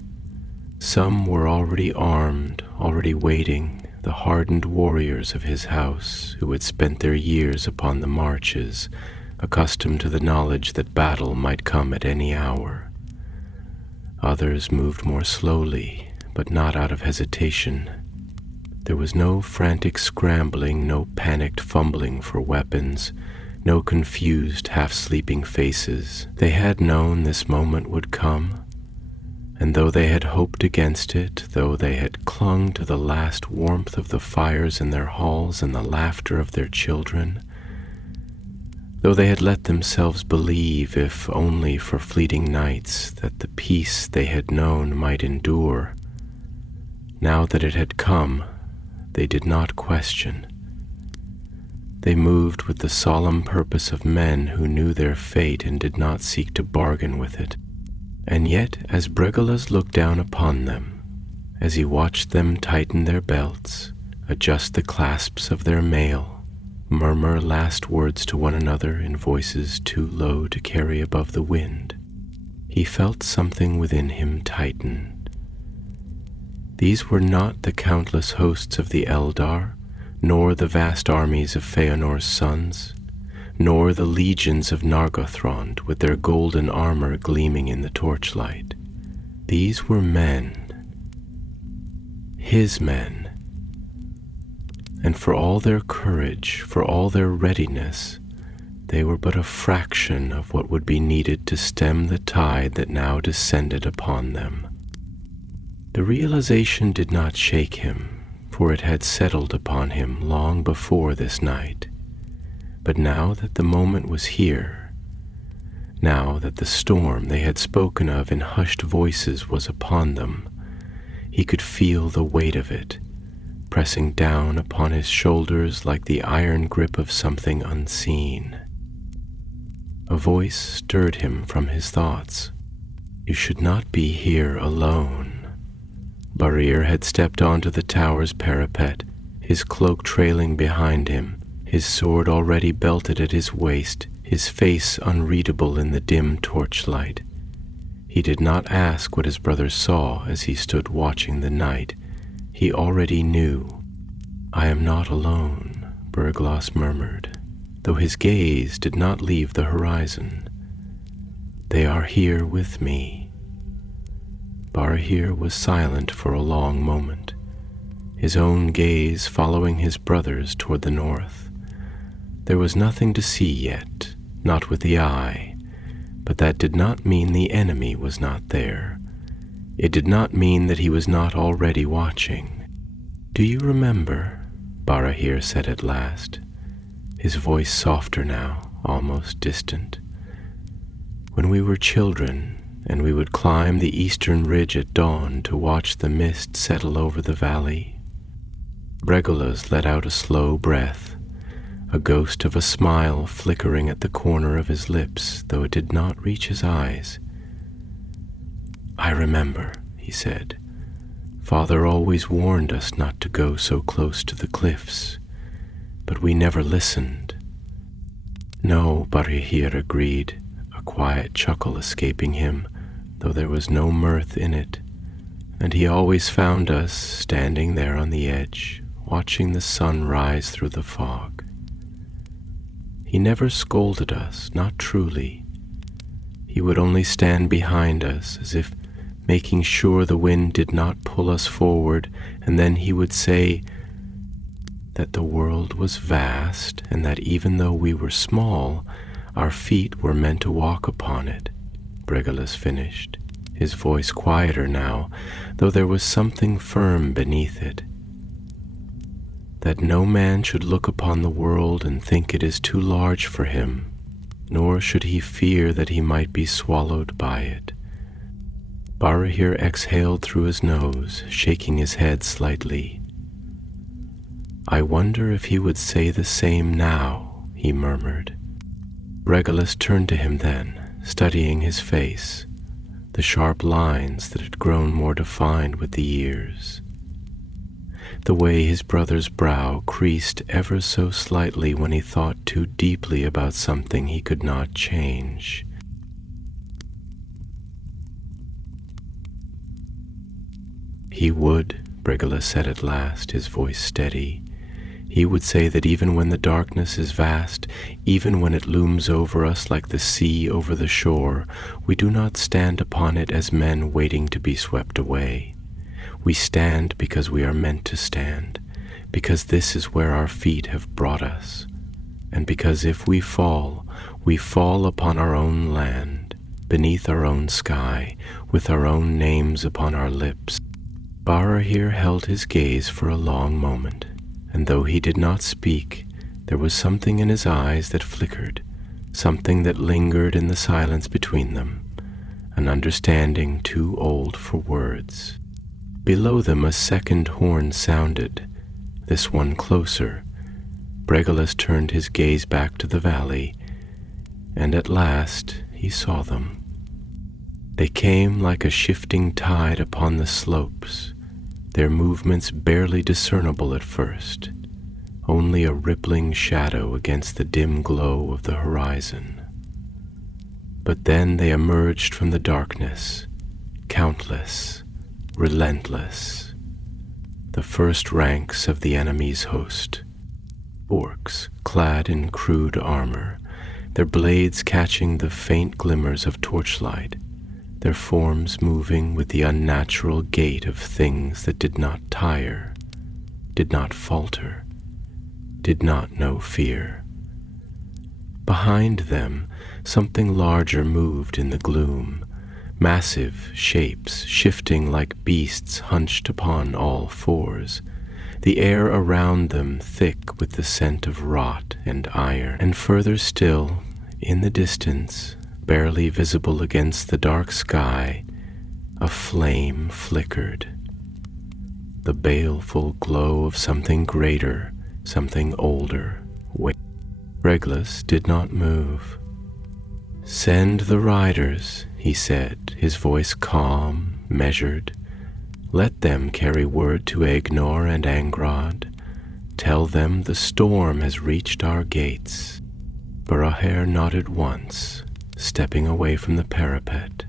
Some were already armed, already waiting, the hardened warriors of his house, who had spent their years upon the marches, accustomed to the knowledge that battle might come at any hour. Others moved more slowly, but not out of hesitation. There was no frantic scrambling, no panicked fumbling for weapons, no confused, half-sleeping faces. They had known this moment would come, and though they had hoped against it, though they had clung to the last warmth of the fires in their halls and the laughter of their children, though they had let themselves believe, if only for fleeting nights, that the peace they had known might endure, now that it had come, they did not question. They moved with the solemn purpose of men who knew their fate and did not seek to bargain with it. And yet, as Bregolas looked down upon them, as he watched them tighten their belts, adjust the clasps of their mail, murmur last words to one another in voices too low to carry above the wind, he felt something within him tighten. These were not the countless hosts of the Eldar, nor the vast armies of Feanor's sons, nor the legions of Nargothrond with their golden armor gleaming in the torchlight. These were men, his men, and for all their courage, for all their readiness, they were but a fraction of what would be needed to stem the tide that now descended upon them. The realization did not shake him, for it had settled upon him long before this night. But now that the moment was here, now that the storm they had spoken of in hushed voices was upon them, he could feel the weight of it, pressing down upon his shoulders like the iron grip of something unseen. A voice stirred him from his thoughts. You should not be here alone. Barir had stepped onto the tower's parapet, his cloak trailing behind him, his sword already belted at his waist, his face unreadable in the dim torchlight. He did not ask what his brother saw as he stood watching the night. He already knew. I am not alone, Bregolas murmured, though his gaze did not leave the horizon. They are here with me. Barahir was silent for a long moment, his own gaze following his brother's toward the north. There was nothing to see yet, not with the eye, but that did not mean the enemy was not there. It did not mean that he was not already watching. Do you remember? Barahir said at last, his voice softer now, almost distant. When we were children, and we would climb the eastern ridge at dawn to watch the mist settle over the valley. Bregolas let out a slow breath, a ghost of a smile flickering at the corner of his lips, though it did not reach his eyes. I remember, he said. Father always warned us not to go so close to the cliffs, but we never listened. No, Barahir agreed, a quiet chuckle escaping him, though there was no mirth in it, and he always found us standing there on the edge, watching the sun rise through the fog. He never scolded us, not truly. He would only stand behind us, as if making sure the wind did not pull us forward, and then he would say that the world was vast, and that even though we were small, our feet were meant to walk upon it. Bregolas finished, his voice quieter now, though there was something firm beneath it. That no man should look upon the world and think it is too large for him, nor should he fear that he might be swallowed by it. Barahir exhaled through his nose, shaking his head slightly. I wonder if he would say the same now, he murmured. Bregolas turned to him then, studying his face, the sharp lines that had grown more defined with the years. The way his brother's brow creased ever so slightly when he thought too deeply about something he could not change. He would, Bregolas said at last, his voice steady. He would say that even when the darkness is vast, even when it looms over us like the sea over the shore, we do not stand upon it as men waiting to be swept away. We stand because we are meant to stand, because this is where our feet have brought us, and because if we fall upon our own land, beneath our own sky, with our own names upon our lips. Barahir held his gaze for a long moment, and though he did not speak, there was something in his eyes that flickered, something that lingered in the silence between them, an understanding too old for words. Below them a second horn sounded, this one closer. Bregolas turned his gaze back to the valley, and at last he saw them. They came like a shifting tide upon the slopes, their movements barely discernible at first, only a rippling shadow against the dim glow of the horizon. But then they emerged from the darkness, countless, relentless, the first ranks of the enemy's host. Orcs, clad in crude armor, their blades catching the faint glimmers of torchlight, their forms moving with the unnatural gait of things that did not tire, did not falter, did not know fear. Behind them, something larger moved in the gloom, massive shapes shifting like beasts hunched upon all fours, the air around them thick with the scent of rot and iron, and further still, in the distance, barely visible against the dark sky, a flame flickered. The baleful glow of something greater, something older. Bregolas did not move. "Send the riders," he said, his voice calm, measured. "Let them carry word to Aegnor and Angrod. Tell them the storm has reached our gates." Baraher nodded once, stepping away from the parapet,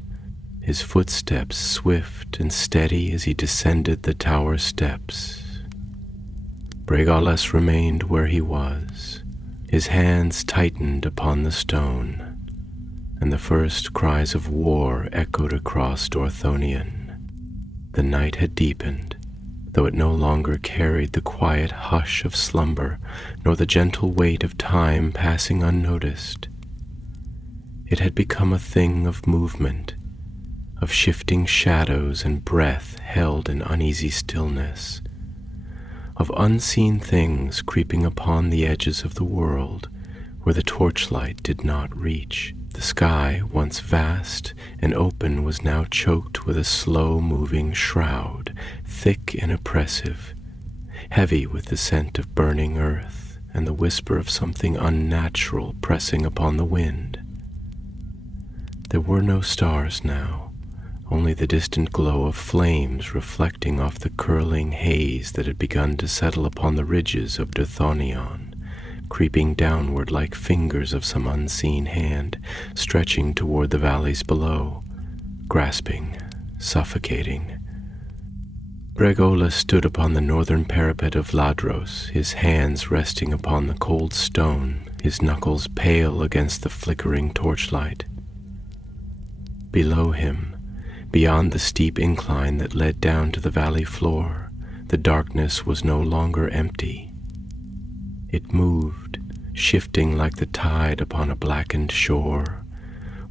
his footsteps swift and steady as he descended the tower steps. Bregolas remained where he was. His hands tightened upon the stone, and the first cries of war echoed across Dorthonion. The night had deepened, though it no longer carried the quiet hush of slumber, nor the gentle weight of time passing unnoticed. It had become a thing of movement, of shifting shadows and breath held in uneasy stillness, of unseen things creeping upon the edges of the world where the torchlight did not reach. The sky, once vast and open, was now choked with a slow-moving shroud, thick and oppressive, heavy with the scent of burning earth and the whisper of something unnatural pressing upon the wind. There were no stars now, only the distant glow of flames reflecting off the curling haze that had begun to settle upon the ridges of Dorthonion, creeping downward like fingers of some unseen hand, stretching toward the valleys below, grasping, suffocating. Bregolas stood upon the northern parapet of Ladros, his hands resting upon the cold stone, his knuckles pale against the flickering torchlight. Below him, beyond the steep incline that led down to the valley floor, the darkness was no longer empty. It moved, shifting like the tide upon a blackened shore,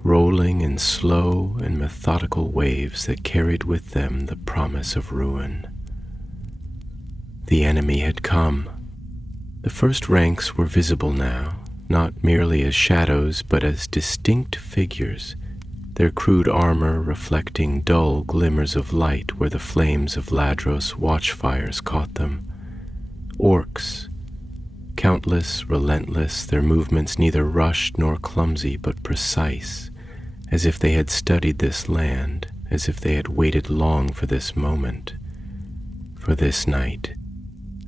rolling in slow and methodical waves that carried with them the promise of ruin. The enemy had come. The first ranks were visible now, not merely as shadows but as distinct figures, their crude armor reflecting dull glimmers of light where the flames of Ladros watchfires caught them. Orcs, countless, relentless, their movements neither rushed nor clumsy but precise, as if they had studied this land, as if they had waited long for this moment, for this night.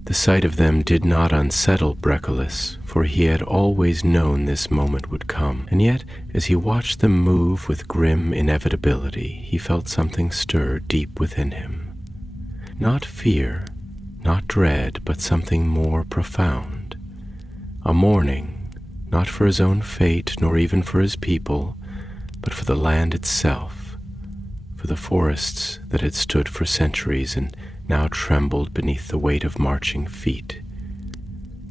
The sight of them did not unsettle Bregolas, for he had always known this moment would come, and yet, as he watched them move with grim inevitability, he felt something stir deep within him. Not fear, not dread, but something more profound. A mourning, not for his own fate, nor even for his people, but for the land itself, for the forests that had stood for centuries and now trembled beneath the weight of marching feet,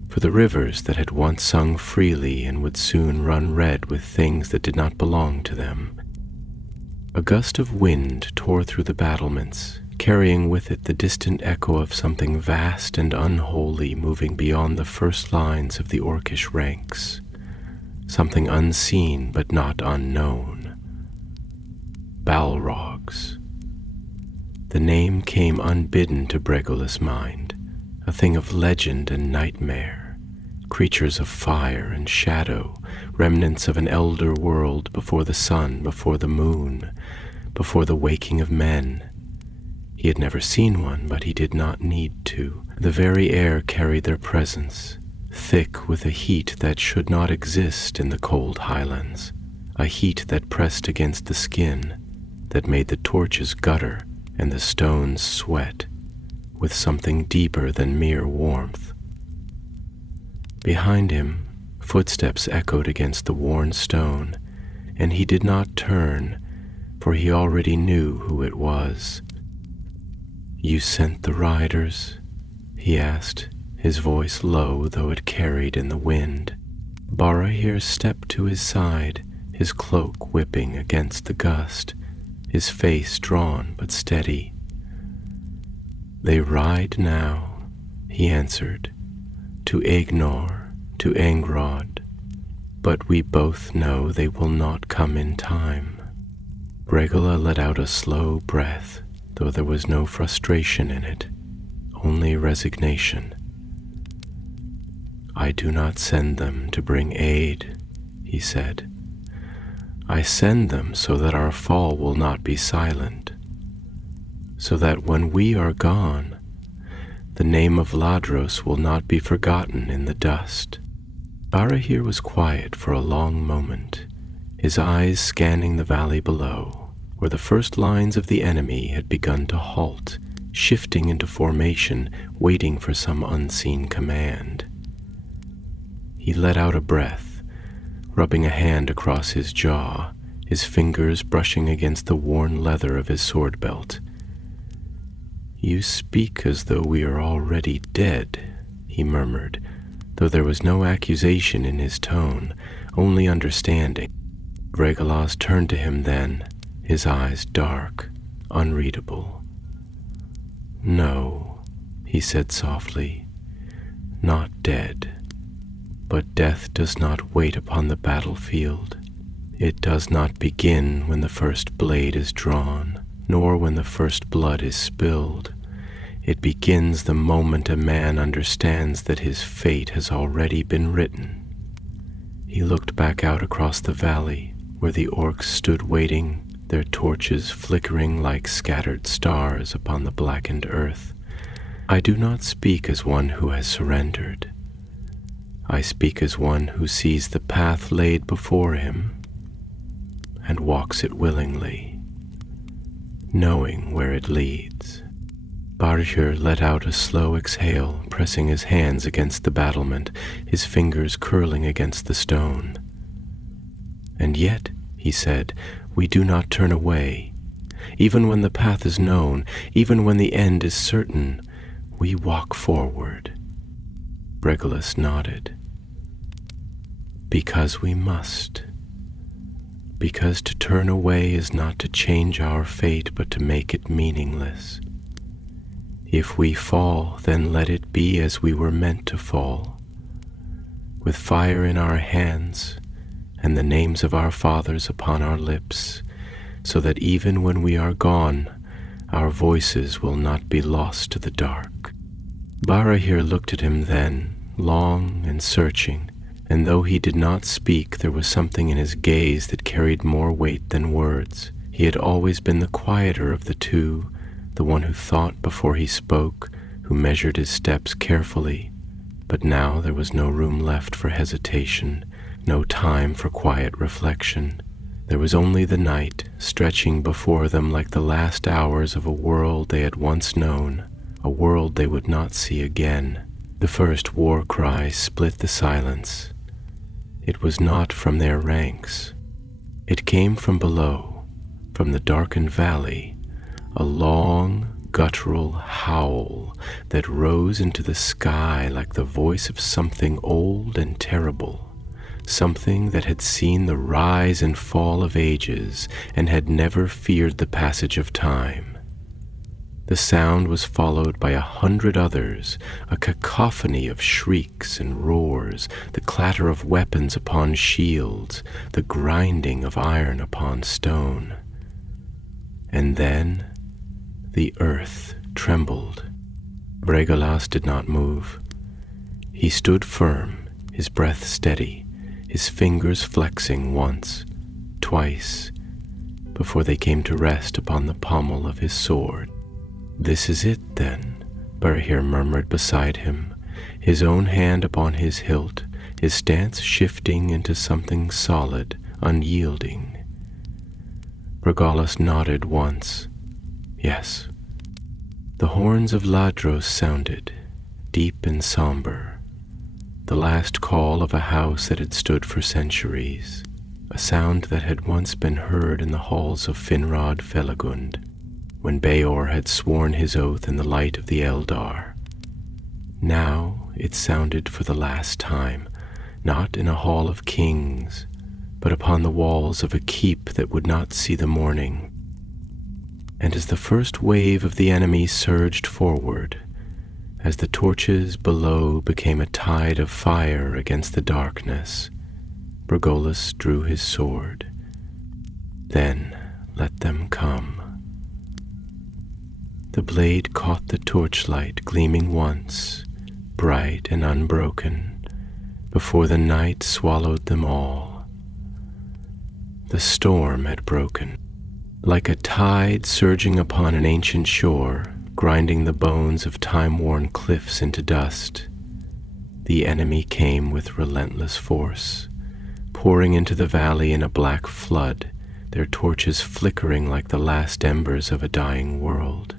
for the rivers that had once sung freely and would soon run red with things that did not belong to them. A gust of wind tore through the battlements, carrying with it the distant echo of something vast and unholy moving beyond the first lines of the orcish ranks, something unseen but not unknown. Balrogs. The name came unbidden to Bregolas' mind, a thing of legend and nightmare, creatures of fire and shadow, remnants of an elder world before the sun, before the moon, before the waking of men. He had never seen one, but he did not need to. The very air carried their presence, thick with a heat that should not exist in the cold highlands, a heat that pressed against the skin, that made the torches gutter and the stones sweat, with something deeper than mere warmth. Behind him, Footsteps echoed against the worn stone, and he did not turn, for he already knew who it was. "You sent the riders?" he asked, his voice low though it carried in the wind. Barahir stepped to his side, his cloak whipping against the gust, his face drawn but steady. "They ride now," he answered, "to Aegnor, to Angrod, but we both know they will not come in time." Bregolas let out a slow breath, though there was no frustration in it, only resignation. "I do not send them to bring aid," he said. "I send them so that our fall will not be silent, so that when we are gone, the name of Ladros will not be forgotten in the dust." Barahir was quiet for a long moment, his eyes scanning the valley below, where the first lines of the enemy had begun to halt, shifting into formation, waiting for some unseen command. He let out a breath, rubbing a hand across his jaw, his fingers brushing against the worn leather of his sword belt. "You speak as though we are already dead," he murmured, though there was no accusation in his tone, only understanding. Bregolas turned to him then, his eyes dark, unreadable. "No," he said softly, "not dead. But death does not wait upon the battlefield. It does not begin when the first blade is drawn, nor when the first blood is spilled. It begins the moment a man understands that his fate has already been written." He looked back out across the valley, where the orcs stood waiting, their torches flickering like scattered stars upon the blackened earth. "I do not speak as one who has surrendered. I speak as one who sees the path laid before him and walks it willingly, knowing where it leads." Barahir let out a slow exhale, pressing his hands against the battlement, his fingers curling against the stone. "And yet," he said, "we do not turn away. Even when the path is known, even when the end is certain, we walk forward." Bregolas nodded. "Because we must. Because to turn away is not to change our fate, but to make it meaningless. If we fall, then let it be as we were meant to fall, with fire in our hands and the names of our fathers upon our lips, so that even when we are gone, our voices will not be lost to the dark." Barahir looked at him then, long and searching, and though he did not speak, there was something in his gaze that carried more weight than words. He had always been the quieter of the two, the one who thought before he spoke, who measured his steps carefully, but now there was no room left for hesitation, no time for quiet reflection. There was only the night, stretching before them like the last hours of a world they had once known, a world they would not see again. The first war cry split the silence. It was not from their ranks. It came from below, from the darkened valley, a long, guttural howl that rose into the sky like the voice of something old and terrible, something that had seen the rise and fall of ages and had never feared the passage of time. The sound was followed by 100 others, a cacophony of shrieks and roars, the clatter of weapons upon shields, the grinding of iron upon stone. And then the earth trembled. Bregolas did not move. He stood firm, his breath steady, his fingers flexing once, twice, before they came to rest upon the pommel of his sword. "This is it, then," Barahir murmured beside him, his own hand upon his hilt, his stance shifting into something solid, unyielding. Bregolas nodded once. Yes. The horns of Ladros sounded, deep and somber. the last call of a house that had stood for centuries, a sound that had once been heard in the halls of Finrod Felagund, when Beor had sworn his oath in the light of the Eldar. Now it sounded for the last time, not in a hall of kings, but upon the walls of a keep that would not see the morning. And as the first wave of the enemy surged forward, as the torches below became a tide of fire against the darkness, Bregolas drew his sword. Then let them come. The blade caught the torchlight gleaming once, bright and unbroken, before the night swallowed them all. The storm had broken, like a tide surging upon an ancient shore, grinding the bones of time-worn cliffs into dust. The enemy came with relentless force, pouring into the valley in a black flood, their torches flickering like the last embers of a dying world.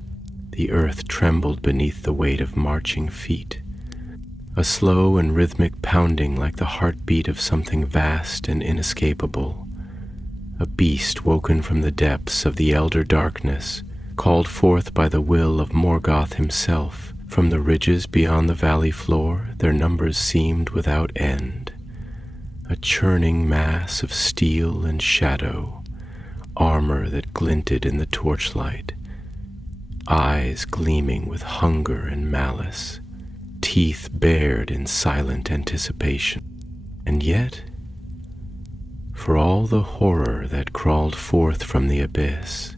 The earth trembled beneath the weight of marching feet, a slow and rhythmic pounding like the heartbeat of something vast and inescapable. A beast woken from the depths of the elder darkness, called forth by the will of Morgoth himself. From the ridges beyond the valley floor, their numbers seemed without end. A churning mass of steel and shadow, armor that glinted in the torchlight, eyes gleaming with hunger and malice, teeth bared in silent anticipation. And yet, for all the horror that crawled forth from the abyss,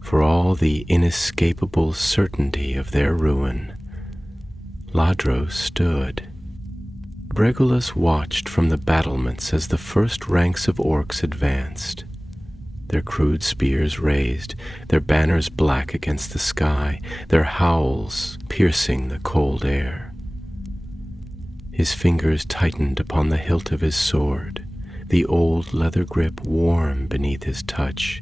for all the inescapable certainty of their ruin, Ladros stood. Bregolas watched from the battlements as the first ranks of orcs advanced, their crude spears raised, their banners black against the sky, their howls piercing the cold air. His fingers tightened upon the hilt of his sword, the old leather grip warm beneath his touch,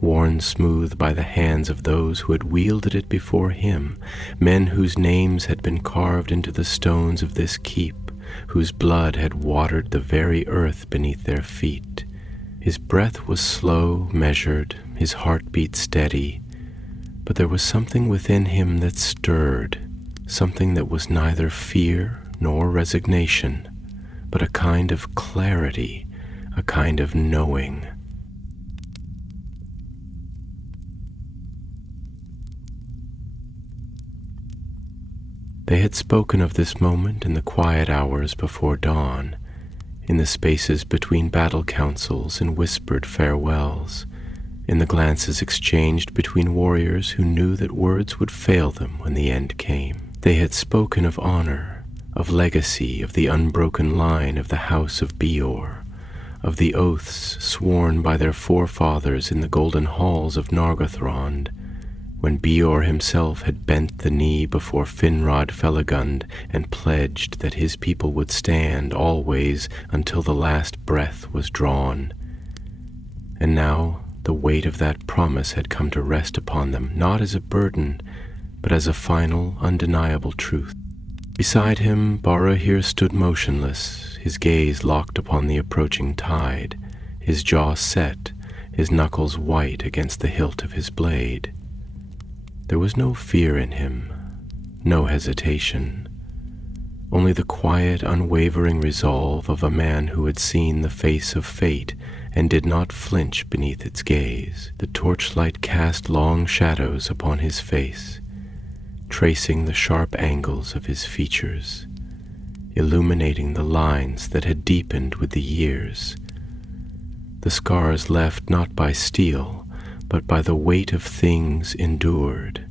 worn smooth by the hands of those who had wielded it before him, men whose names had been carved into the stones of this keep, whose blood had watered the very earth beneath their feet. His breath was slow, measured, his heartbeat steady, but there was something within him that stirred, something that was neither fear nor resignation, but a kind of clarity, a kind of knowing. They had spoken of this moment in the quiet hours before dawn, in the spaces between battle councils and whispered farewells, in the glances exchanged between warriors who knew that words would fail them when the end came. They had spoken of honor, of legacy, of the unbroken line of the house of Beor, of the oaths sworn by their forefathers in the golden halls of Nargothrond, when Beor himself had bent the knee before Finrod Felagund and pledged that his people would stand always until the last breath was drawn. And now the weight of that promise had come to rest upon them, not as a burden, but as a final, undeniable truth. Beside him, Barahir stood motionless, his gaze locked upon the approaching tide, his jaw set, his knuckles white against the hilt of his blade. There was no fear in him, no hesitation, only the quiet, unwavering resolve of a man who had seen the face of fate and did not flinch beneath its gaze. The torchlight cast long shadows upon his face, tracing the sharp angles of his features, illuminating the lines that had deepened with the years, the scars left not by steel, but by the weight of things endured,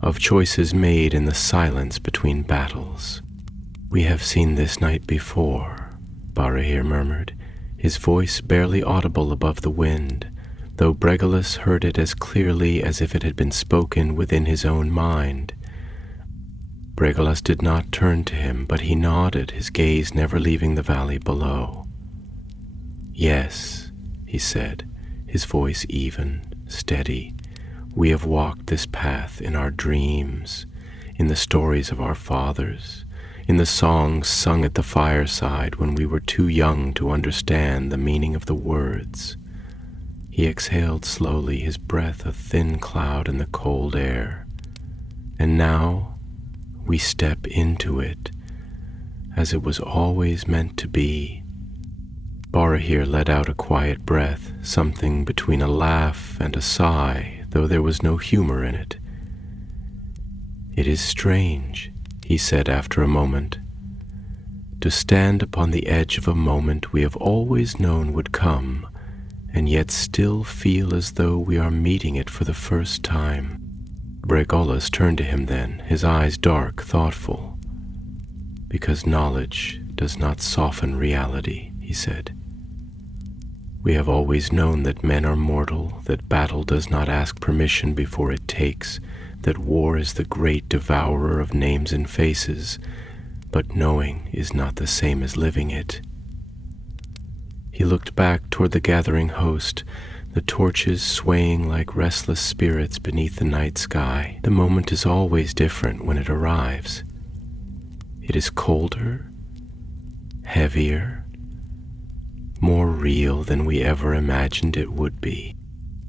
of choices made in the silence between battles. "We have seen this night before," Barahir murmured, his voice barely audible above the wind, though Bregolas heard it as clearly as if it had been spoken within his own mind. Bregolas did not turn to him, but he nodded, his gaze never leaving the valley below. "Yes," he said, his voice even, steady. "We have walked this path in our dreams, in the stories of our fathers, in the songs sung at the fireside when we were too young to understand the meaning of the words. He exhaled slowly, his breath a thin cloud in the cold air. And now we step into it, as it was always meant to be. Borahir let out a quiet breath, something between a laugh and a sigh, though there was no humor in it. "It is strange," he said after a moment, "to stand upon the edge of a moment we have always known would come, and yet still feel as though we are meeting it for the first time." Bregolas turned to him then, his eyes dark, thoughtful. "Because knowledge does not soften reality," he said. "We have always known that men are mortal, that battle does not ask permission before it takes, that war is the great devourer of names and faces, but knowing is not the same as living it." He looked back toward the gathering host, the torches swaying like restless spirits beneath the night sky. The moment is always different when it arrives. It is colder, heavier, more real than we ever imagined it would be.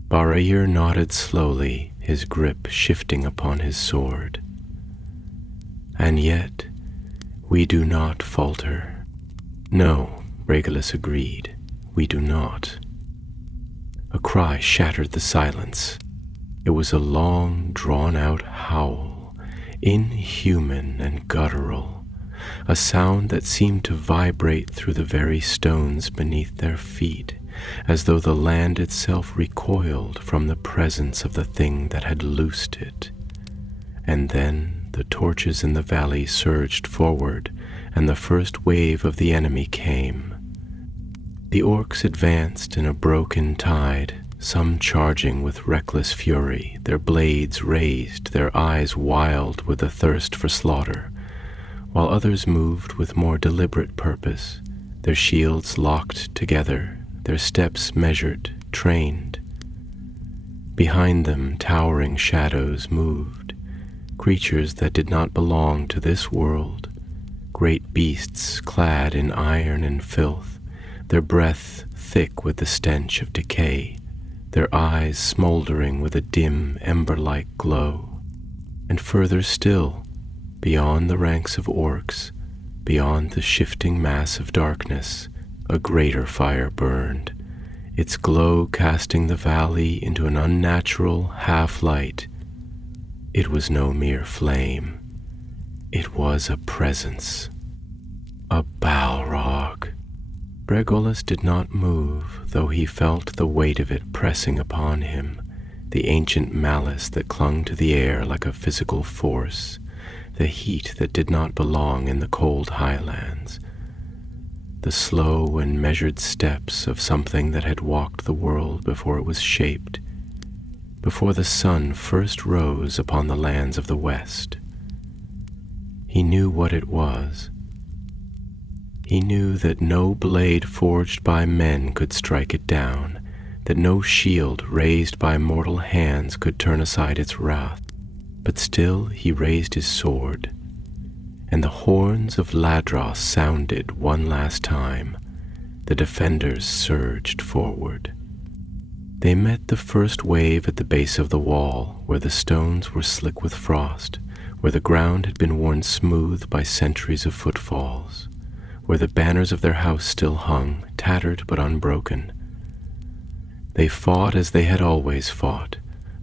Borahir nodded slowly, his grip shifting upon his sword. "And yet, we do not falter." "No," Bregolas agreed, "we do not." A cry shattered the silence. It was a long, drawn-out howl, inhuman and guttural, a sound that seemed to vibrate through the very stones beneath their feet, as though the land itself recoiled from the presence of the thing that had loosed it. And then the torches in the valley surged forward, and the first wave of the enemy came. The orcs advanced in a broken tide, some charging with reckless fury, their blades raised, their eyes wild with the thirst for slaughter, while others moved with more deliberate purpose, their shields locked together, their steps measured, trained. Behind them, towering shadows moved, creatures that did not belong to this world, great beasts clad in iron and filth, their breath thick with the stench of decay, their eyes smoldering with a dim, ember-like glow. And further still, beyond the ranks of orcs, beyond the shifting mass of darkness, a greater fire burned, its glow casting the valley into an unnatural half-light. It was no mere flame. It was a presence. A Balrog. Bregolas did not move, though he felt the weight of it pressing upon him, the ancient malice that clung to the air like a physical force, the heat that did not belong in the cold highlands, the slow and measured steps of something that had walked the world before it was shaped, before the sun first rose upon the lands of the West. He knew what it was. He knew that no blade forged by men could strike it down, that no shield raised by mortal hands could turn aside its wrath. But still he raised his sword, and the horns of Ladros sounded one last time. The defenders surged forward. They met the first wave at the base of the wall, where the stones were slick with frost, where the ground had been worn smooth by centuries of footfalls, where the banners of their house still hung, tattered but unbroken. They fought as they had always fought,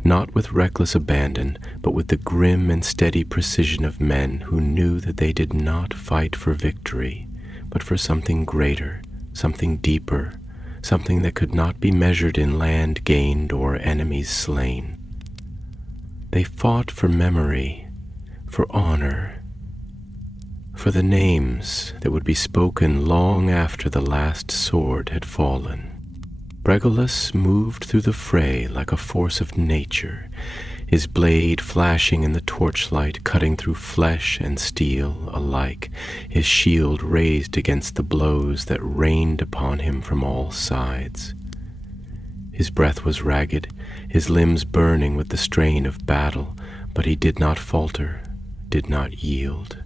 not with reckless abandon, but with the grim and steady precision of men who knew that they did not fight for victory, but for something greater, something deeper, something that could not be measured in land gained or enemies slain. They fought for memory, for honor, for the names that would be spoken long after the last sword had fallen. Bregolas moved through the fray like a force of nature, his blade flashing in the torchlight, cutting through flesh and steel alike, his shield raised against the blows that rained upon him from all sides. His breath was ragged, his limbs burning with the strain of battle, but he did not falter, did not yield.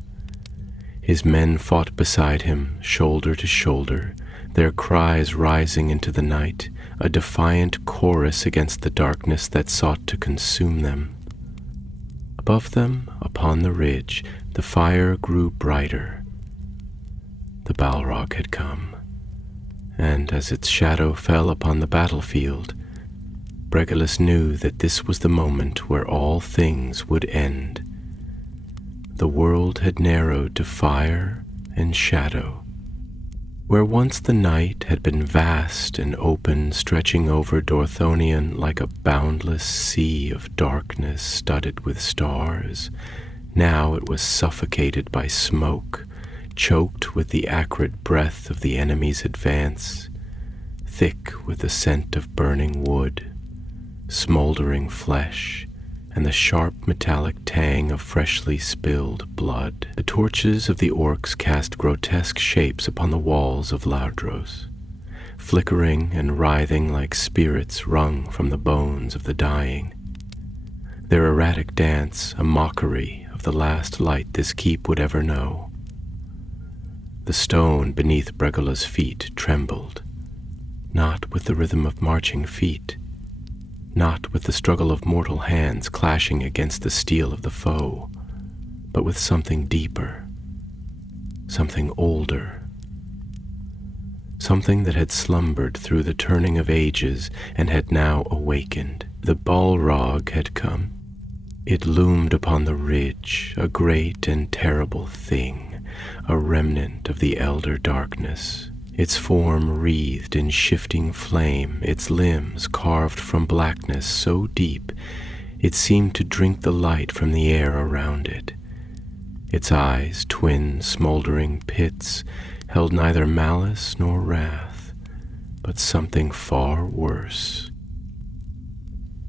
His men fought beside him, shoulder to shoulder, their cries rising into the night, a defiant chorus against the darkness that sought to consume them. Above them, upon the ridge, the fire grew brighter. The Balrog had come, and as its shadow fell upon the battlefield, Bregolas knew that this was the moment where all things would end. The world had narrowed to fire and shadow. Where once the night had been vast and open, stretching over Dorthonion like a boundless sea of darkness studded with stars, now it was suffocated by smoke, choked with the acrid breath of the enemy's advance, thick with the scent of burning wood, smoldering flesh, and the sharp metallic tang of freshly spilled blood. The torches of the orcs cast grotesque shapes upon the walls of Ladros, flickering and writhing like spirits wrung from the bones of the dying. Their erratic dance, a mockery of the last light this keep would ever know. The stone beneath Bregolas' feet trembled, not with the rhythm of marching feet, not with the struggle of mortal hands clashing against the steel of the foe, but with something deeper, something older, something that had slumbered through the turning of ages and had now awakened. The Balrog had come. It loomed upon the ridge, a great and terrible thing, a remnant of the elder darkness, its form wreathed in shifting flame, its limbs carved from blackness so deep it seemed to drink the light from the air around it. Its eyes, twin smoldering pits, held neither malice nor wrath, but something far worse.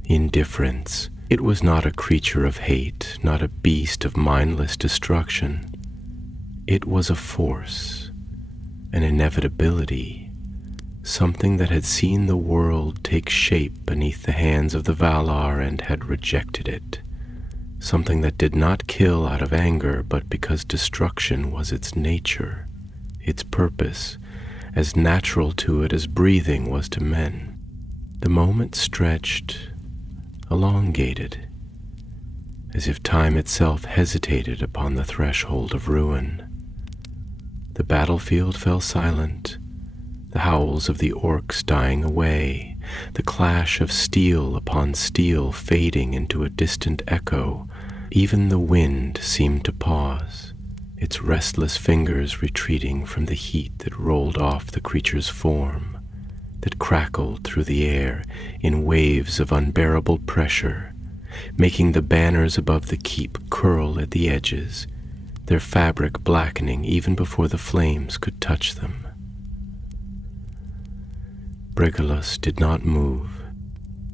Indifference. It was not a creature of hate, not a beast of mindless destruction. It was a force, an inevitability, something that had seen the world take shape beneath the hands of the Valar and had rejected it, something that did not kill out of anger but because destruction was its nature, its purpose, as natural to it as breathing was to men. The moment stretched, elongated, as if time itself hesitated upon the threshold of ruin. The battlefield fell silent, the howls of the orcs dying away, the clash of steel upon steel fading into a distant echo. Even the wind seemed to pause, its restless fingers retreating from the heat that rolled off the creature's form, that crackled through the air in waves of unbearable pressure, making the banners above the keep curl at the edges, their fabric blackening even before the flames could touch them. Bregolas did not move.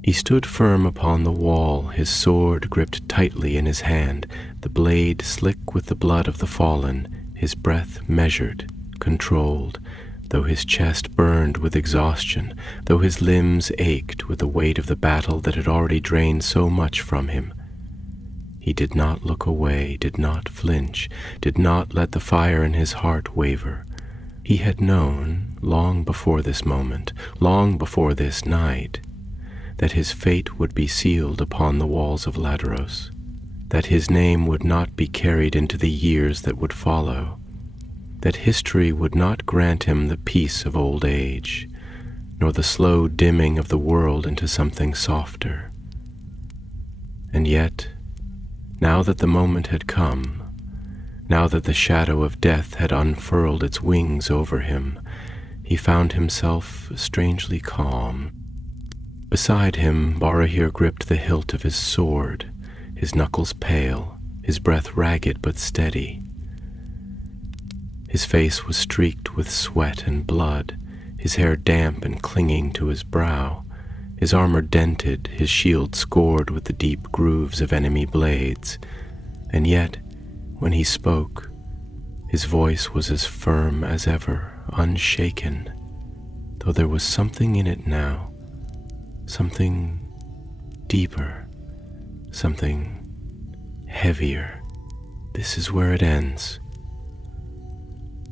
He stood firm upon the wall, his sword gripped tightly in his hand, the blade slick with the blood of the fallen, his breath measured, controlled, though his chest burned with exhaustion, though his limbs ached with the weight of the battle that had already drained so much from him. He did not look away, did not flinch, did not let the fire in his heart waver. He had known, long before this moment, long before this night, that his fate would be sealed upon the walls of Ladros, that his name would not be carried into the years that would follow, that history would not grant him the peace of old age, nor the slow dimming of the world into something softer. And yet, now that the moment had come, now that the shadow of death had unfurled its wings over him, he found himself strangely calm. Beside him, Barahir gripped the hilt of his sword, his knuckles pale, his breath ragged but steady. His face was streaked with sweat and blood, his hair damp and clinging to his brow, his armor dented, his shield scored with the deep grooves of enemy blades, and yet, when he spoke, his voice was as firm as ever, unshaken, though there was something in it now, something deeper, something heavier. This is where it ends.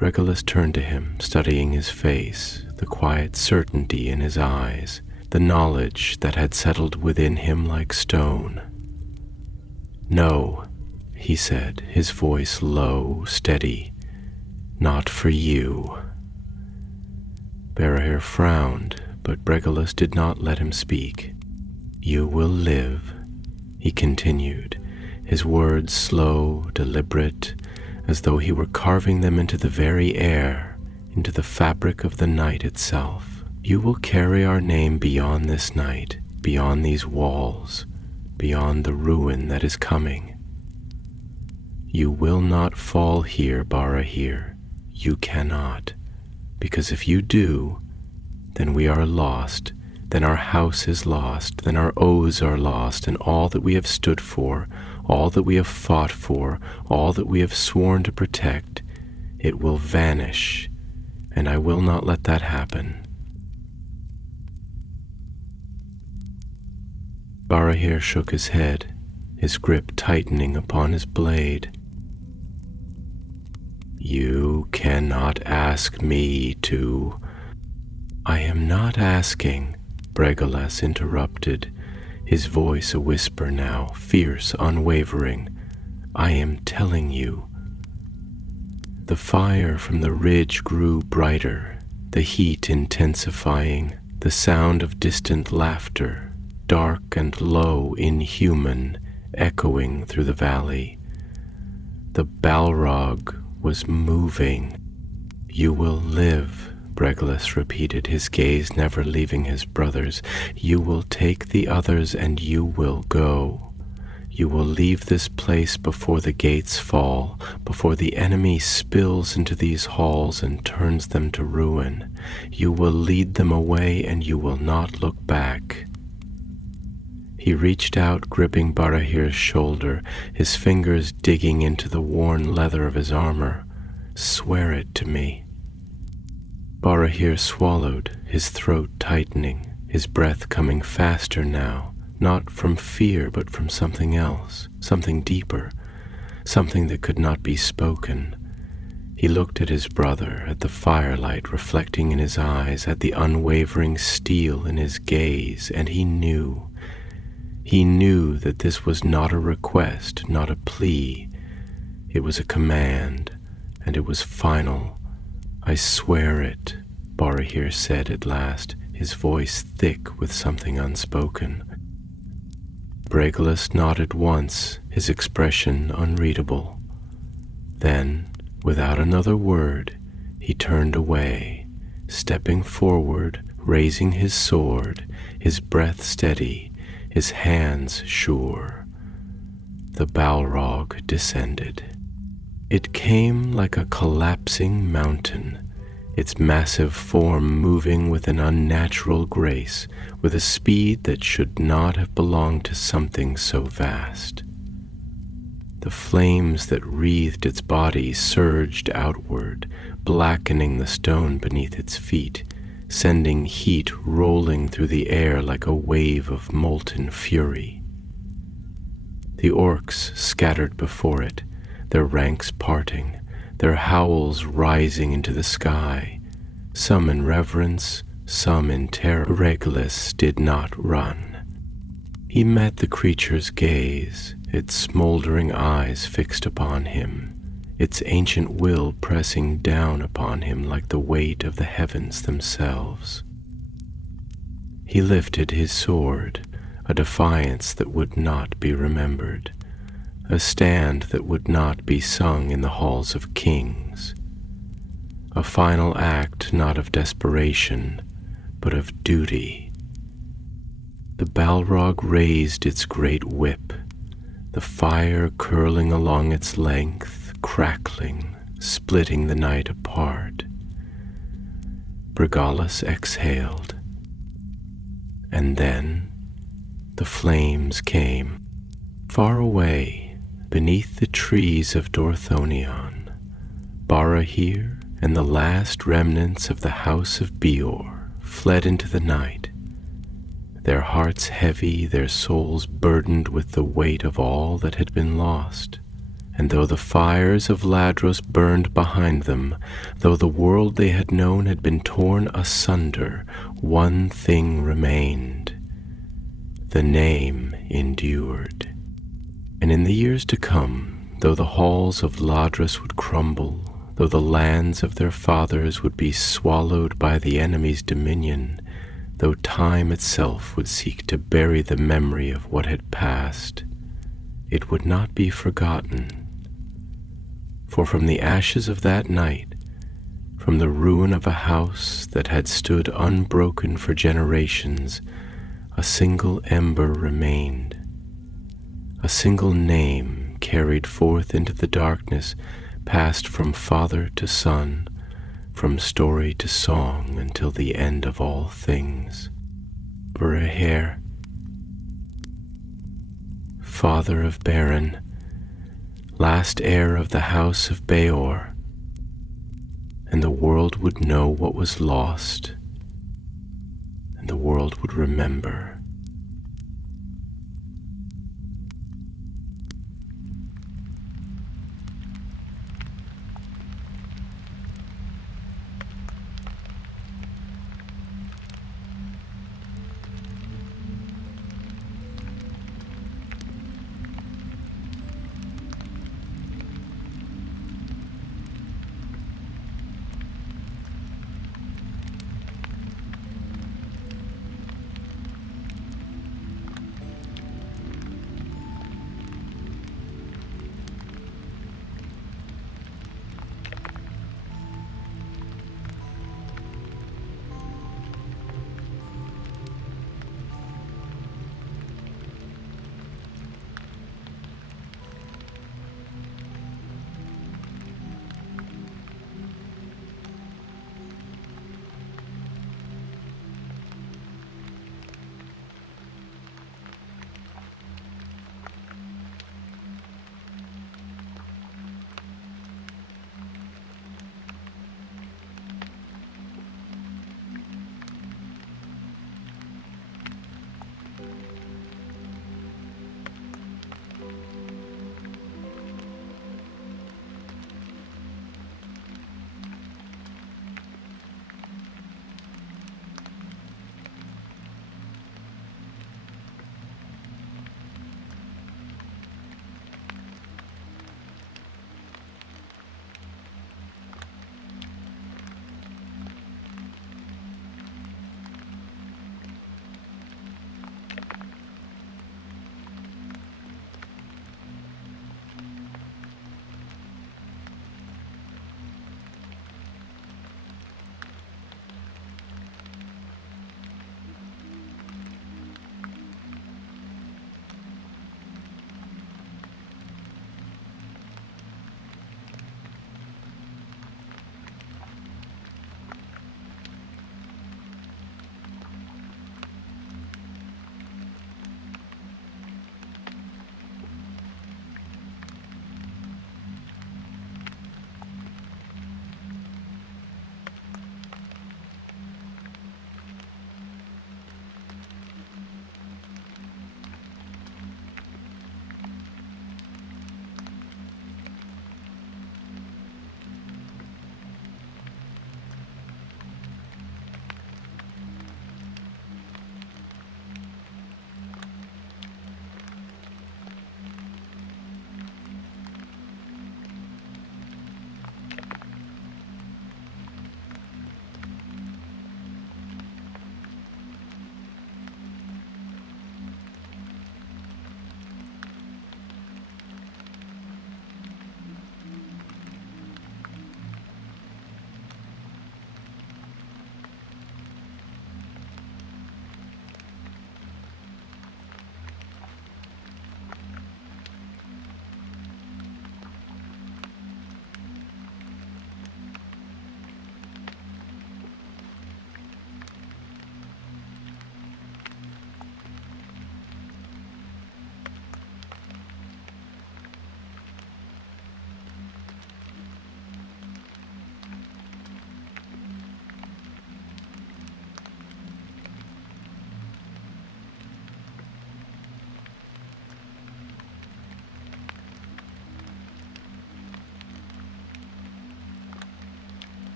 Bregolas turned to him, studying his face, the quiet certainty in his eyes, the knowledge that had settled within him like stone. "No," he said, his voice low, steady. "Not for you." Barahir frowned, but Bregolas did not let him speak. "You will live," he continued, his words slow, deliberate, as though he were carving them into the very air, into the fabric of the night itself. "You will carry our name beyond this night, beyond these walls, beyond the ruin that is coming. You will not fall here, Barahir. You cannot, because if you do, then we are lost, then our house is lost, then our oaths are lost, and all that we have stood for, all that we have fought for, all that we have sworn to protect, it will vanish, and I will not let that happen." Barahir shook his head, his grip tightening upon his blade. "You cannot ask me to—" "I am not asking," Bregolas interrupted, his voice a whisper now, fierce, unwavering. "I am telling you." The fire from the ridge grew brighter, the heat intensifying, the sound of distant laughter, dark and low, inhuman, echoing through the valley. The Balrog was moving. "You will live," Bregolas repeated, his gaze never leaving his brother's. "You will take the others and you will go. You will leave this place before the gates fall, before the enemy spills into these halls and turns them to ruin. You will lead them away and you will not look back." He reached out, gripping Barahir's shoulder, his fingers digging into the worn leather of his armor. "Swear it to me." Barahir swallowed, his throat tightening, his breath coming faster now, not from fear but from something else, something deeper, something that could not be spoken. He looked at his brother, at the firelight reflecting in his eyes, at the unwavering steel in his gaze, and he knew that this was not a request, not a plea. It was a command, and it was final. "I swear it," Barahir said at last, his voice thick with something unspoken. Bregolas nodded once, his expression unreadable. Then, without another word, he turned away, stepping forward, raising his sword, his breath steady, his hands sure. The Balrog descended. It came like a collapsing mountain, its massive form moving with an unnatural grace, with a speed that should not have belonged to something so vast. The flames that wreathed its body surged outward, blackening the stone beneath its feet, sending heat rolling through the air like a wave of molten fury. The orcs scattered before it, their ranks parting, their howls rising into the sky, some in reverence, some in terror. Bregolas did not run. He met the creature's gaze, its smoldering eyes fixed upon him, its ancient will pressing down upon him like the weight of the heavens themselves. He lifted his sword, a defiance that would not be remembered, a stand that would not be sung in the halls of kings, a final act not of desperation, but of duty. The Balrog raised its great whip, the fire curling along its length, crackling, splitting the night apart. Bregolas exhaled, and then the flames came. Far away, beneath the trees of Dorthonion, Barahir and the last remnants of the house of Beor fled into the night, their hearts heavy, their souls burdened with the weight of all that had been lost, And though the fires of Ladros burned behind them, though the world they had known had been torn asunder, one thing remained. The name endured. And in the years to come, though the halls of Ladros would crumble, though the lands of their fathers would be swallowed by the enemy's dominion, though time itself would seek to bury the memory of what had passed, it would not be forgotten. For from the ashes of that night, from the ruin of a house that had stood unbroken for generations, a single ember remained, a single name carried forth into the darkness, passed from father to son, from story to song until the end of all things. Breher, father of Beren, last heir of the house of Beor, and the world would know what was lost, and the world would remember.